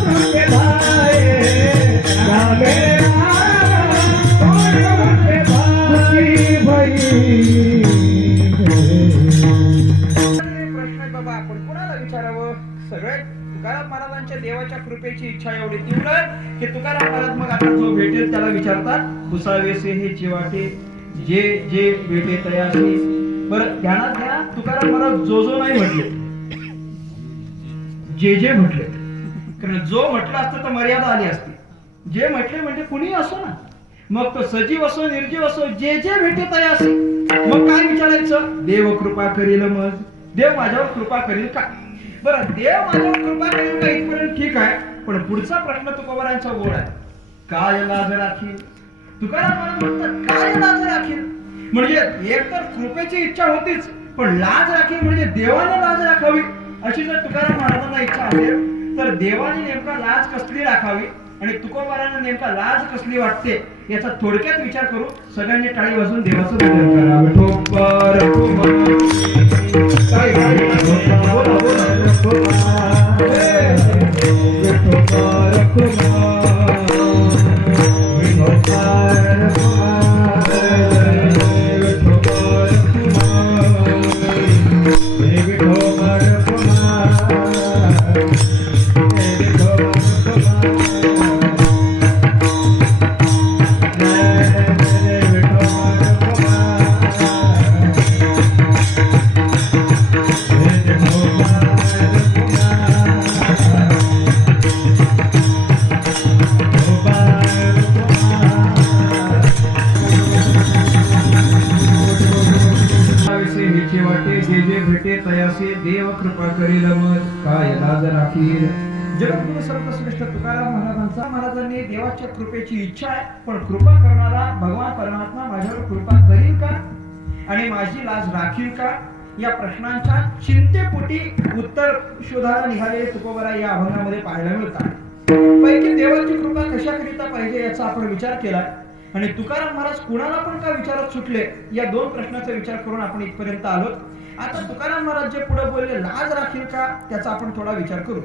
तुझे भाई, क्या मेरे लाल तुझी भई. तुकाराम महाराजांच्या देवाच्या कृपेची इच्छा एवढी तीव्र की तुकाराम महाराज मग आता जो भेटेल त्याला विचारतात, पुसावेसे हे चिवाटे जे जे भेटे तयासी. बरं ध्यानात घ्या, तुकाराम महाराज जो जो नाही म्हटले, जे जे म्हटले. कारण जो म्हटलं असतं तर मर्यादा आली असती. जे म्हटले म्हणजे कुणी असो ना, मग तो सजीव असो निर्जीव असो, जे जे भेटे तयासी. मग काय विचारायचं? देव कृपा करील, मग देव माझ्यावर कृपा करील का. बरं देव माझ्यावर कृपा करेल का इथपर्यंत ठीक आहे, पण पुढचा प्रश्न तुकोबारांचा गोड आहे, काय लाज राखील. तुकाराम महाराज म्हणतात काय लाज राखील. म्हणजे एक तर कृपेची इच्छा होतीच, पण लाज राखील म्हणजे देवाने लाज राखावी अशी जर तुकाराम महाराजांना इच्छा असेल तर देवाने नेमका लाज कसली राखावी आणि तुकोबारांना नेमका लाज कसली वाटते याचा थोडक्यात विचार करू. सगळ्यांनी टाळी वाजवून देवाचं पूजन करा. विठोबा देव कृपा करील, मग काय लाज राखील. जगद्गुरु सर्वश्रेष्ठ तुकाराम महाराजांनी देवाच्या कृपेची इच्छा आहे, पण कृपा करणारा भगवान परमात्मा माझ्यावर कृपा करील का आणि माझी लाज राखील का या प्रश्नांच्या चिंतेपोटी उत्तर शोधायला निघालेले तुकोबारा या अभंगामध्ये पाहायला मिळतात. पैकी देवाची कृपा कशाकरिता पाहिजे याचा आपण विचार केला आणि तुकाराम महाराज कुणाला पण का विचारात सुटले या दोन प्रश्नाचा विचार करून आपण इथपर्यंत आलो. आता तुकाराम महाराज जे पुढे बोलले लाज राखील का त्याचा आपण थोडा विचार करू.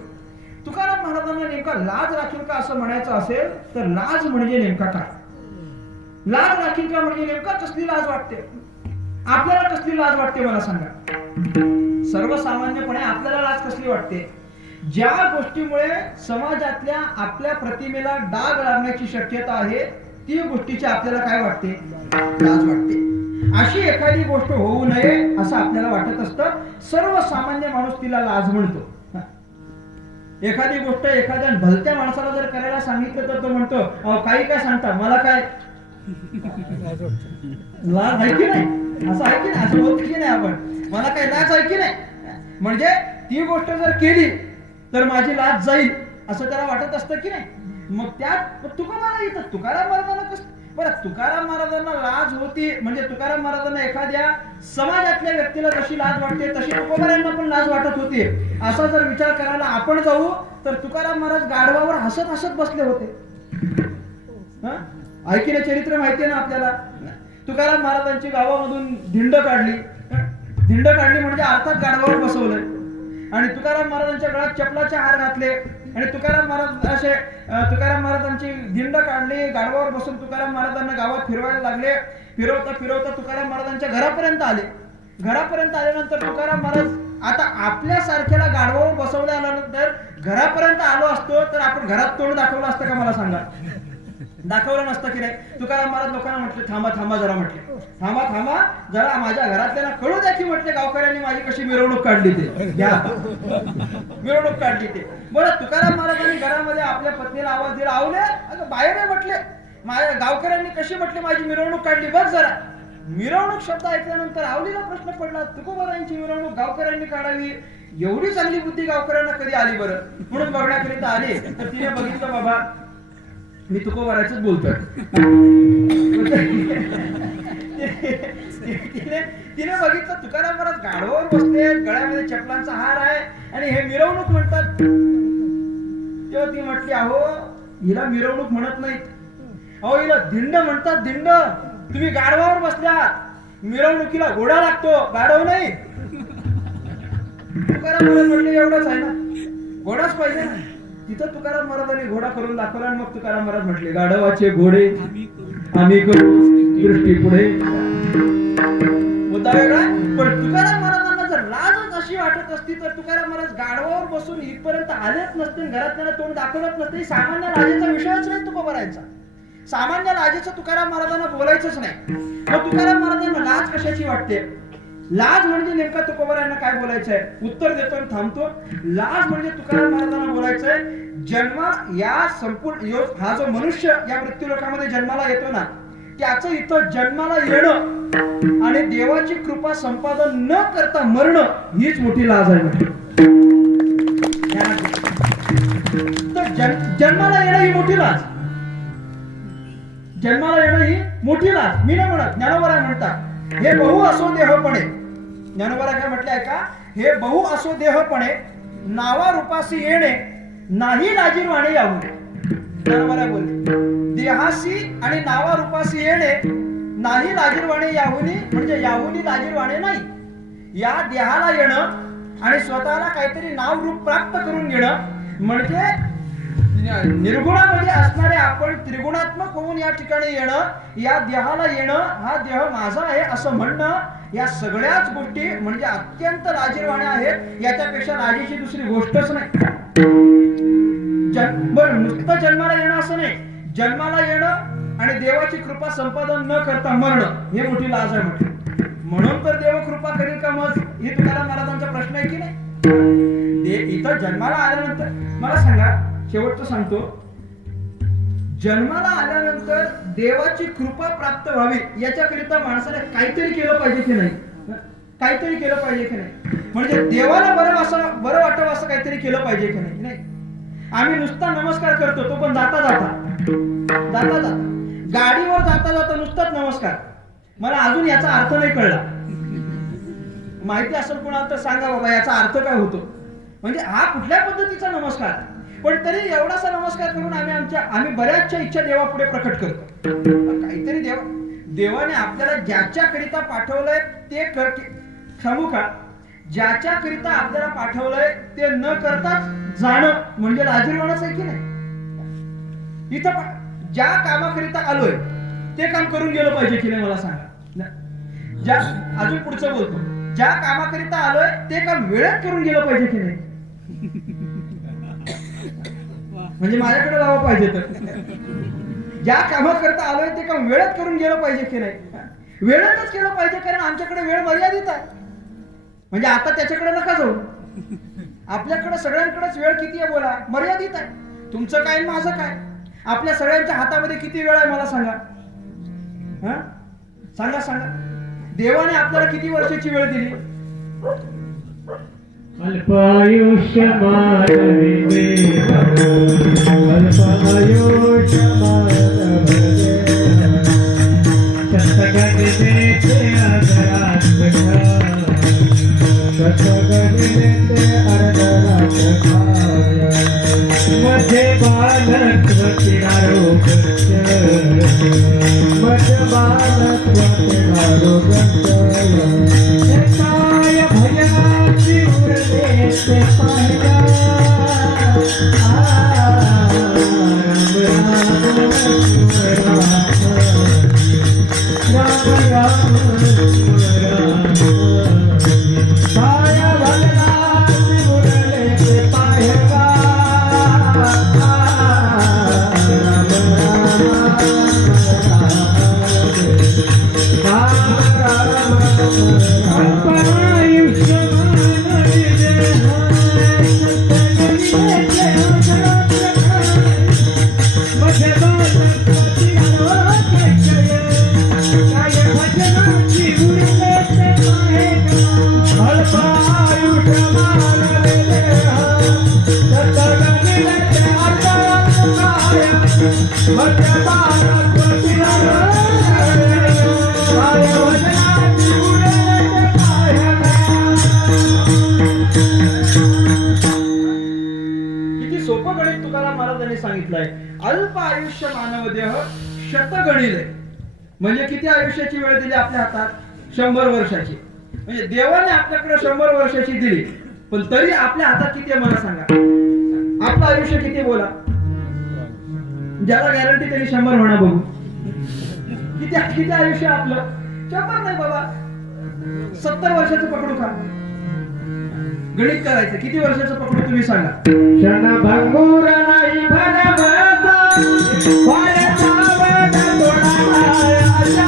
तुकाराम महाराजांना नेमका लाज राखील का असं म्हणायचं असेल तर लाज म्हणजे नेमका काय? लाज राखील का म्हणजे नेमका कसली लाज वाटते? आपल्याला कसली लाज वाटते मला सांगा. सर्वसामान्यपणे आपल्याला लाज कसली वाटते? ज्या गोष्टीमुळे समाजातल्या आपल्या प्रतिमेला डाग लागण्याची शक्यता आहे ती गोष्टीची आपल्याला काय वाटते? लाज वाटते. अशी एखादी गोष्ट होऊ नये असं आपल्याला वाटत असतं. सर्वसामान्य माणूस तिला लाज म्हणतो. एखादी गोष्ट एखाद्या भलत्या माणसाला जर करायला सांगितलं तर तो म्हणतो काही काय सांगता मला काय लाज आहे की नाही? असं आहे की नाही? असं होत की नाही आपण मला काय लाज आहे की नाही? म्हणजे ती गोष्ट जर केली तर माझी लाज जाईल असं त्याला वाटत असतं की नाही? मग त्यात तुकाराम महाराजांना बरं तुकाराम महाराजांना लाज होती म्हणजे तुकाराम महाराजांना एखाद्या समाजातल्या व्यक्तीला जशी लाज वाटते तशी तुकोबारायांना पण लाज वाटत होती. असा जर विचार करायला आपण जाऊ तर तुकाराम महाराज गाढवावर हसत हसत बसले होते. ऐकिले चरित्र माहितीये ना आपल्याला. तुकाराम महाराजांची गावामधून धिंड काढली म्हणजे अर्थात गाढवावर बसवलंय आणि तुकाराम महाराजांच्या गळ्यात चपलाचे हार घातले आणि तुकाराम महाराजांची धिंड काढली. गाढवावर बसून तुकाराम महाराजांना गावात फिरवायला लागले. फिरवता फिरवता तुकाराम महाराजांच्या घरापर्यंत आले. घरापर्यंत आल्यानंतर तुकाराम महाराज आता आपल्या सारख्याला गाढवावर बसवल्या आल्यानंतर घरापर्यंत आलो असतो तर आपण घरात तोंड दाखवलं असतं का मला सांगा? दाखवलं नसतं की नाही? तुकाराम महाराज लोकांना म्हटले थांबा जरा म्हटले थांबा जरा माझ्या घरातल्याला कळू द्या की म्हटले गावकऱ्यांनी माझी कशी मिरवणूक काढली ते घ्या मिरवणूक काढली ते. बरं तुकाराम महाराजांनी घरामध्ये आपल्या पत्नीला आवाज दिला आवले अगं बाहेर आहे म्हटले माझ्या गावकऱ्यांनी कशी म्हटले माझी मिरवणूक काढली बघ जरा. मिरवणूक शब्द ऐकल्यानंतर आवलीला प्रश्न पडला तुकोबारायांची मिरवणूक गावकऱ्यांनी काढावी एवढी चांगली बुद्धी गावकऱ्यांना कधी आली बरं? म्हणून बघण्याकरिता आले तर तिने बघितलं बाबा मी तुकोबारायचंच बोलतोय. तिने बघितलं तुकाराम महाराज गाढवावर बसले गळ्यामध्ये चपलांचा हार आहे आणि हे मिरवणूक म्हणतात. तेव्हा ती म्हटली अहो हिला मिरवणूक म्हणत नाहीत, अहो हिला धिंड म्हणतात. धिंड तुम्ही गाढवावर बसल्यात मिरवणुकीला घोडा लागतो गाढव नाही. तुकाराम महाराज म्हटले एवढंच आहे ना घोडाच पाहिजे ना. तिथं तुकाराम महाराजांनी घोडा करून दाखवला आणि मग तुकाराम महाराज म्हटले गाढवाचे घोडे आम्ही करू दृष्टी पुढे. मुद्दा वेगळा. पण तुकाराम महाराजांना जर लाजच अशी वाटत असती तर तुकाराम महाराज गाढवावर बसून इथपर्यंत आलेच नसते घरातल्याला तोंड दाखवत नसते. सामान्य लाजेचा विषयच नाही तुकोबारायांचा. सामान्य लाजेचं तुकाराम महाराजांना बोलायचंच नाही. मग तुकाराम महाराजांना लाज कशाची वाटते? लाज म्हणजे नेमका तुकोबारायांना काय बोलायचंय? उत्तर देतो आणि थांबतो. लाज म्हणजे तुकाराम महाराजांना बोलायचंय जन्मा या संपूर्ण हा जो मनुष्य या मृत्यू लोकांमध्ये जन्माला येतो ना त्याचं इथं जन्माला येणं आणि देवाची कृपा संपादन न करता मरणं हीच मोठी लाज आहे. तर जन्माला येणं ही मोठी लाज. जन्माला येणं ही मोठी लाज. मी नाही म्हणत ज्ञानोबा म्हणतात हे बहु असो देहपणे. ज्ञानोबा काय म्हटलंय का? हे बहु असो देहपणे नावा रूपासी येणे नाही लाजीरवाणे यावू. ज्ञानोबा बोलले देहासी आणि नावा रूपासी येणे नाही लाजीरवाणे याहुनी म्हणजे याहुनी लाजीरवाणे नाही. या देहाला येणं आणि स्वतःला काहीतरी नाव रूप प्राप्त करून घेणं म्हणजे निर्गुणामध्ये असणारे आपण त्रिगुणात्मक होऊन या ठिकाणी येणं, या देहाला येणं, हा देह माझा आहे असं म्हणणं, या सगळ्याच गोष्टी म्हणजे अत्यंत लाजीरवाण्या आहेत. याच्यापेक्षा लाजेची दुसरी गोष्टच नाही. नुसतं जन्माला येणं असं नाही, जन्माला येणं आणि देवाची कृपा संपादन न करता मरणं हे मोठी लाज आहे म्हटलं. म्हणून तर देव कृपा करेल का मग हे तुकाराम महाराजांचा प्रश्न आहे की नाही. इथं जन्माला आल्यानंतर मला सांगा, शेवटचं सांगतो, जन्माला आल्यानंतर देवाची कृपा प्राप्त व्हावी याच्याकरिता माणसाने काहीतरी केलं पाहिजे की नाही. काहीतरी केलं पाहिजे की नाही. म्हणजे देवाला बरं वाटावं असं काहीतरी केलं पाहिजे की नाही. आम्ही नुसता नमस्कार करतो, तो पण जाता जाता गाडीवर जाता नुसताच नमस्कार. मला अजून याचा अर्थ नाही कळला. माहिती असेल कोणाला तर सांगा बाबा याचा अर्थ काय होतो. म्हणजे हा कुठल्या पद्धतीचा नमस्कार. पण तरी एवढासा नमस्कार करून आम्ही बऱ्याचशा इच्छा देवापुढे प्रकट करतो. काहीतरी देवाने आपल्याला ज्याच्याकरिता पाठवलंय ते कर. सांगू का, ज्याच्याकरिता आपल्याला पाठवलंय ते न करताच जाणं म्हणजे लाजिरवाणच आहे की नाही. इथं ज्या कामाकरिता आलोय ते काम करून गेलं पाहिजे की नाही मला सांगा. अजून पुढचं बोलतो, ज्या कामाकरिता आलोय ते काम वेळेत करून गेलं पाहिजे की नाही. म्हणजे माझ्याकडे लावा पाहिजे तर ज्या कामाकरिता आलोय ते काम वेळेत करून गेलं पाहिजे की नाही. वेळेतच केलं पाहिजे, कारण आमच्याकडे वेळ मर्यादित आहे. म्हणजे आता त्याच्याकडे नका जाऊ, आपल्याकडे सगळ्यांकडेच वेळ किती आहे बोला, मर्यादित आहे. तुमचं काय माझं काय, आपल्या सगळ्यांच्या हातामध्ये किती वेळ आहे मला सांगा. सांगा सांगा, देवाने आपल्याला किती वर्षाची वेळ दिली. अल्पायुष्य मानवी अल्पायुष्य मध्ये बालत्व किनारोग मध्ये बालत्व किनारोग काय भजनाची उरले ते पाहिला. राम राम राम काय भजनाची उरले ते पाहिला. किती सोपं गणित तुकाराम महाराजांनी सांगितलंय. अल्प आयुष्य मानव देह शत गणिले, म्हणजे किती आयुष्याची वेळ दिली आपल्या हातात, 100 वर्षाची. म्हणजे देवाने आपल्याकडे 100 वर्षाची दिली, पण तरी आपल्या हातात किती आहे मला सांगा. आपलं आयुष्य किती बोला, ज्याला गॅरंटी त्यांनी 100 म्हणा बघू. किती किती आयुष्य आपलं, 100 नाही बाबा, 70 वर्षाचं पकडू का. गणित करायचं, किती वर्षाचं पकडू तुम्ही सांगा. क्षण भंगूर नाही भरवता वाऱ्याचा वट तोडायचा,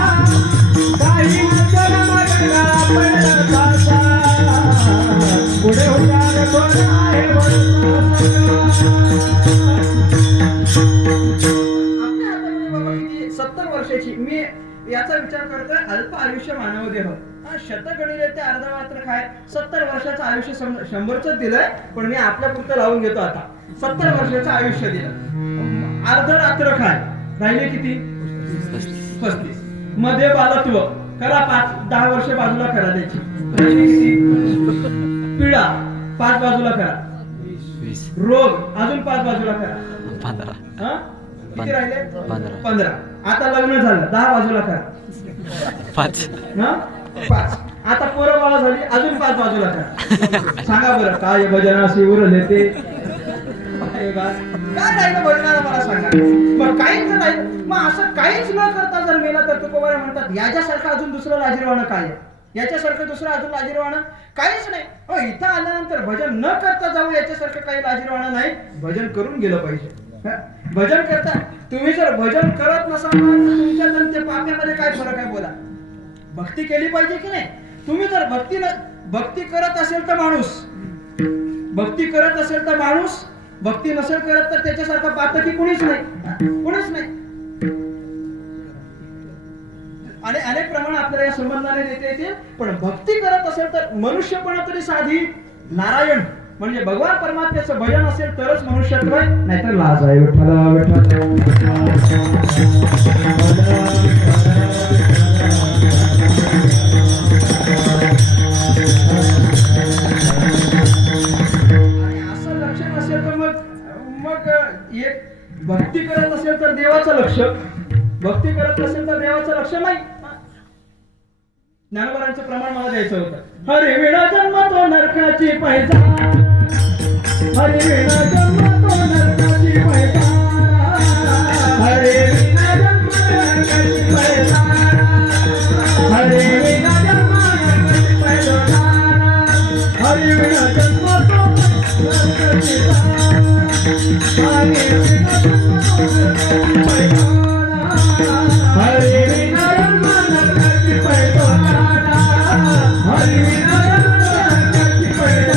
काही जन्म गंगा पडता पुढे उतार कोण आहे आपल्या हातामध्ये बाबा किती, 70 वर्षाची. मी याचा विचार करतोय, अल्प आयुष्य मानव देह शत गणिले ते अर्ध मात्र काय, 70 वर्षाचं आयुष्य 100च दिलंय, पण मी आपल्या पुरतं लावून घेतो. आता 70 वर्षाचं आयुष्य दिलं, अर्ध रात्र काय राहिले किती, 35. मध्ये बालत्व करा 10 वर्ष बाजूला करा त्याची, राहिली किती. पिढा 5 बाजूला करा, रोग अजून 5 बाजूला करा, 15. किती राहिले, 15. आता लग्न झालं, 10 बाजूला करा, 5. 5. आता पोरं बाळा झाली, अजून 5 बाजूला करा. सांगा बरं, काय भजनाशी उरले ते काय राहिलं भजनाला मला सांगा. मग काहीच नाही, मग असं काहीच न करता जर मेला तर तुकोबारा म्हणतात याच्यासारखं अजून दुसरं लाजिरवाणं काय आहे, याच्यासारखं दुसरं अजून लाजिरवाणं काहीच नाही. हो, इथं आल्यानंतर भजन न करता जाऊ याच्यासारखं काही लाजिरवाणं नाही. भजन करून गेलं पाहिजे. भजन करता तुम्ही जर भजन करत नसाल तर तुमच्या जनते पाप्यामध्ये काय फरक आहे बोला. भक्ती केली पाहिजे की नाही. तुम्ही जर भक्ती करत असेल तर माणूस, भक्ती करत असेल तर माणूस, भक्ती नसेल करत तर त्याच्यासारखा पातकी कुणीच नाही, कुणीच नाही. आणि अनेक प्रमाण आपल्याला या संबंधाने देता येतील. पण भक्ती करत असेल तर मनुष्यपणा तरी साधी, नारायण म्हणजे भगवान परमात्म्याचं भजन असेल तरच मनुष्यत्व आहे, नाहीतर लाज आहे. विठ्ठला विठ्ठला असं लक्षण असेल तर मग वर्ष नाही. ज्ञानोबारांचं प्रमाण मला द्यायचं होतं. हरी विना जन्म तो नरकाची पैजा, हरी विना जन्म तो नरकाची पैजा, हरी विना जन्म नरकाची पैजा, हरी विना जन्म नरकाची पैजा, हरी विना जन्म तो नरकाची पैजा, हरी विना जन्म तो नरकाची पैजा, हरी विना जन्म नरकाची पैजा, हरी विना जन्म नरकाची पैजा.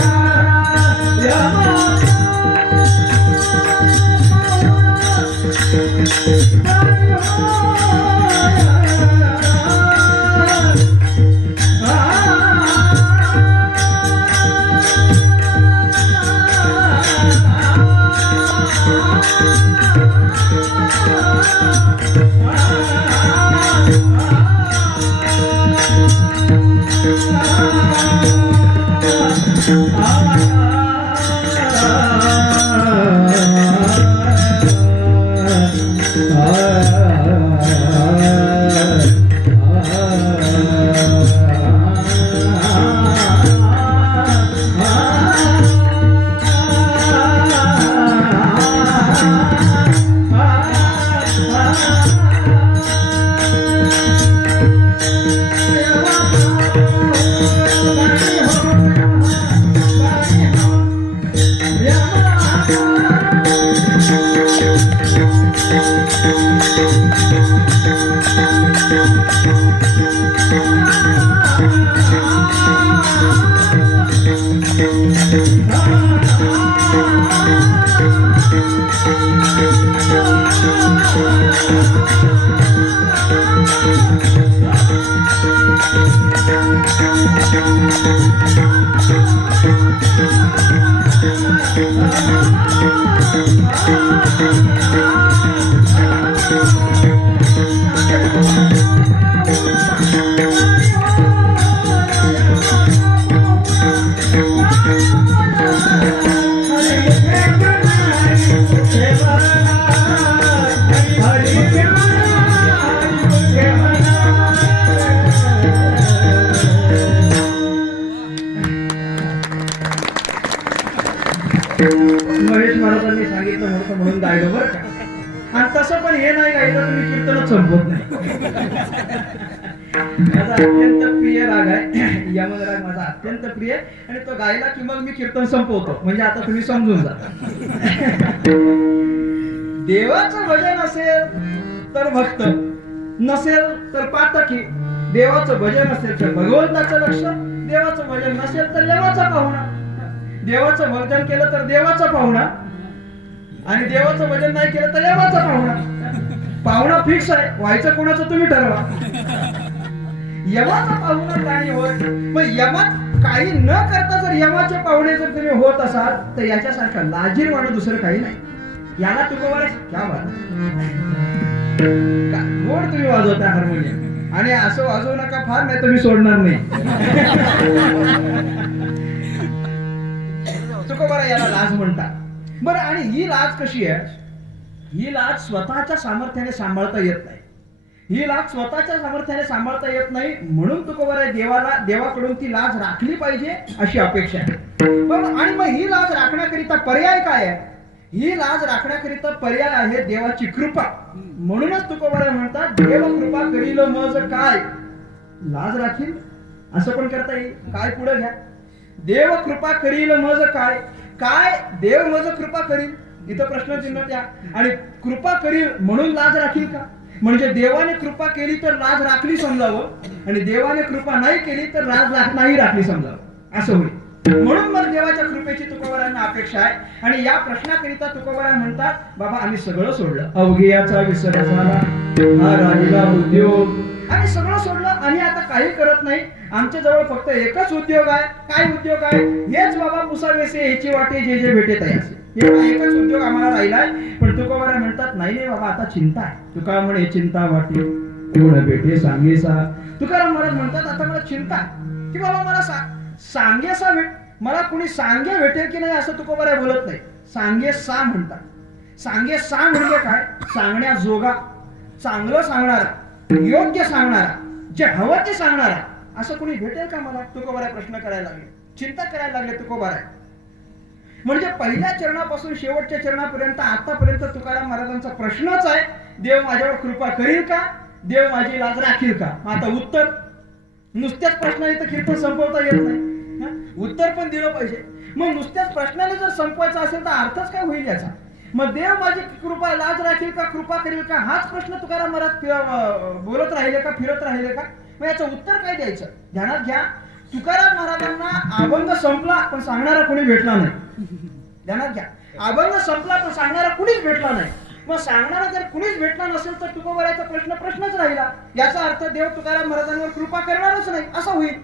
महेश महाराजांनी सांगितलं होतं म्हणून गायलं बरं का. आणि तसं पण हे नाही गायलं तुम्ही कीर्तनच संपवत नाही. माझा अत्यंत प्रिय राग आहे यमन राग, माझा अत्यंत प्रिय, आणि तो गायला की मग मी कीर्तन संपवतो. म्हणजे आता तुम्ही समजून जा. देवाचं भजन असेल तर भक्त, नसेल तर पातकी. देवाचं भजन असेल तर भगवंताचं लक्ष, देवाचं भजन नसेल तर देवाचा पाहुणा. देवाचं भजन केलं तर देवाचा पाहुणा, आणि देवाचं भजन नाही केलं तर यमाचा पाहुणा. पाहुणा फिक्स आहे, व्हायचं कोणाचं तुम्ही ठरवा. यमाचा पाहुणा काही होत, मग यमात काही न करता जर यमाचे पाहुणे जर तुम्ही होत असाल तर याच्यासारखं लाजीरवाणं दुसरं काही नाही. याला तुकोबारा क्या बात, गोड तुम्ही वाजवता हार्मोनियम, आणि असं वाजवू नका फार, नाही तुम्ही सोडणार नाही. तुकोबारा याला लाज म्हणतात. बरं, आणि ही लाज कशी आहे? ही लाज स्वतःच्या सामर्थ्याने सांभाळता येत नाही. ही लाज स्वतःच्या सामर्थ्याने सांभाळता येत नाही, म्हणून तुकोबारा देवाकडून ती लाज राखली पाहिजे अशी अपेक्षा आहे. पण आणि मग ही लाज राखण्याकरिता पर्याय काय आहे? ही लाज राखण्याकरिता पर्याय आहे देवाची कृपा. म्हणूनच तुकोबारा म्हणतात, देव कृपा करील मज काय, लाज राखील असं पण करता येईल. काय पुढे घ्या, देव कृपा करील मज काय, काय देव मज कृपा करील, इथं प्रश्नचिन्ह त्या. आणि कृपा करील म्हणून लाज राखील का, म्हणजे देवाने कृपा केली तर लाज राखली समजावं, आणि देवाने कृपा नाही केली तर लाज नाही राखली समजावं, असं होईल. म्हणून मग देवाच्या कृपेची तुकोबारांना अपेक्षा आहे. आणि या प्रश्नाकरिता तुकोबारा म्हणतात, बाबा आम्ही सगळं सोडलं, अवघियाचा विसर झाला, हा राहिला उद्योग, आम्ही सगळं सोडलं, आम्ही आता काही करत नाही. आमच्या जवळ फक्त एकच उद्योग आहे. काय उद्योग आहे? हेच बाबा पुसावेसे ह्याची वाटे जे जे भेटे तयासे, एवढा एकच उद्योग आम्हाला राहिलाय. पण तुकोबारा म्हणतात, नाही नाही बाबा, आता चिंता आहे. तुका म्हणे चिंता वाटे कोण भेटे सांगेसा. तुकाराम महाराज म्हणतात, आता मला चिंता की बाबा मला सांगेसा भेट, मला कुणी सांगे भेटेल की नाही असं तुकोबारा बोलत नाही. सांगे सा म्हणतात. सांगे सा म्हणजे काय? सांगण्याजोगा, चांगलं सांगणारा, योग्य सांगणारा, जे हवं ते सांगणारा असं कोणी भेटेल का मला? तुकोबाराय प्रश्न करायला लागले, चिंता करायला लागले तुकोबाराय. म्हणजे पहिल्या चरणापासून शेवटच्या चरणापर्यंत आतापर्यंत तुकाराम महाराजांचा प्रश्नच आहे, देव माझ्यावर कृपा करील का, देव माझी लाज राखील का. आता उत्तर, नुसत्याच प्रश्नाने तर कीर्तन संपवता येत नाही, उत्तर पण दिलं पाहिजे. मग नुसत्याच प्रश्नाने जर संपवायचा असेल तर अर्थच काय होईल याचा? मग देव माझी कृपा लाज राखील का, कृपा करील का, हाच प्रश्न तुकाराम महाराज बोलत राहिले का, फिरत राहिले का? मग याचं उत्तर काय द्यायचं? ध्यानात घ्या, तुकाराम महाराजांना अभंग संपला पण सांगणारा कोणी भेटला नाही. ध्यानात घ्या, अभंग संपला पण सांगणारा कुणीच भेटला नाही. मग सांगणारा जर कुणीच भेटला नसेल तर तुकोबारायचा प्रश्न प्रश्नच राहिला. याचा अर्थ देव तुकाराम महाराजांवर कृपा करणारच नाही असं होईल.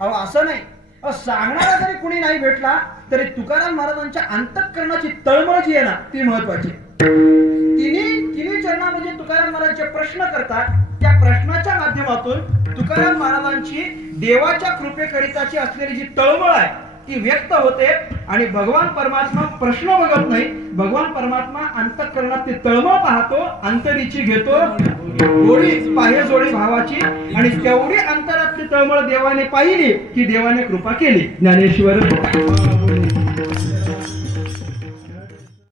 अहो असं नाही, सांगणारा जरी कुणी नाही भेटला तरी तुकाराम महाराजांच्या अंतःकरणाची तळमळ जी आहे ना ती महत्वाची. तिन्ही चरणामध्ये तुकाराम महाराज जे प्रश्न करतात त्या प्रश्नाच्या माध्यमातून तुकाराम महाराजांची देवाच्या कृपेकरिताची असलेली जी तळमळ आहे ती व्यक्त होते. आणि भगवान परमात्मा प्रश्न बघत नाही, भगवान परमात्मा अंतःकरणात ती तळमळ पाहतो, अंतरीची घेतो जोडी, पाहे जोडी भावाची. आणि तेवढी अंतरातली तळमळ देवाने पाहिली की देवाने कृपा केली. ज्ञानेश्वर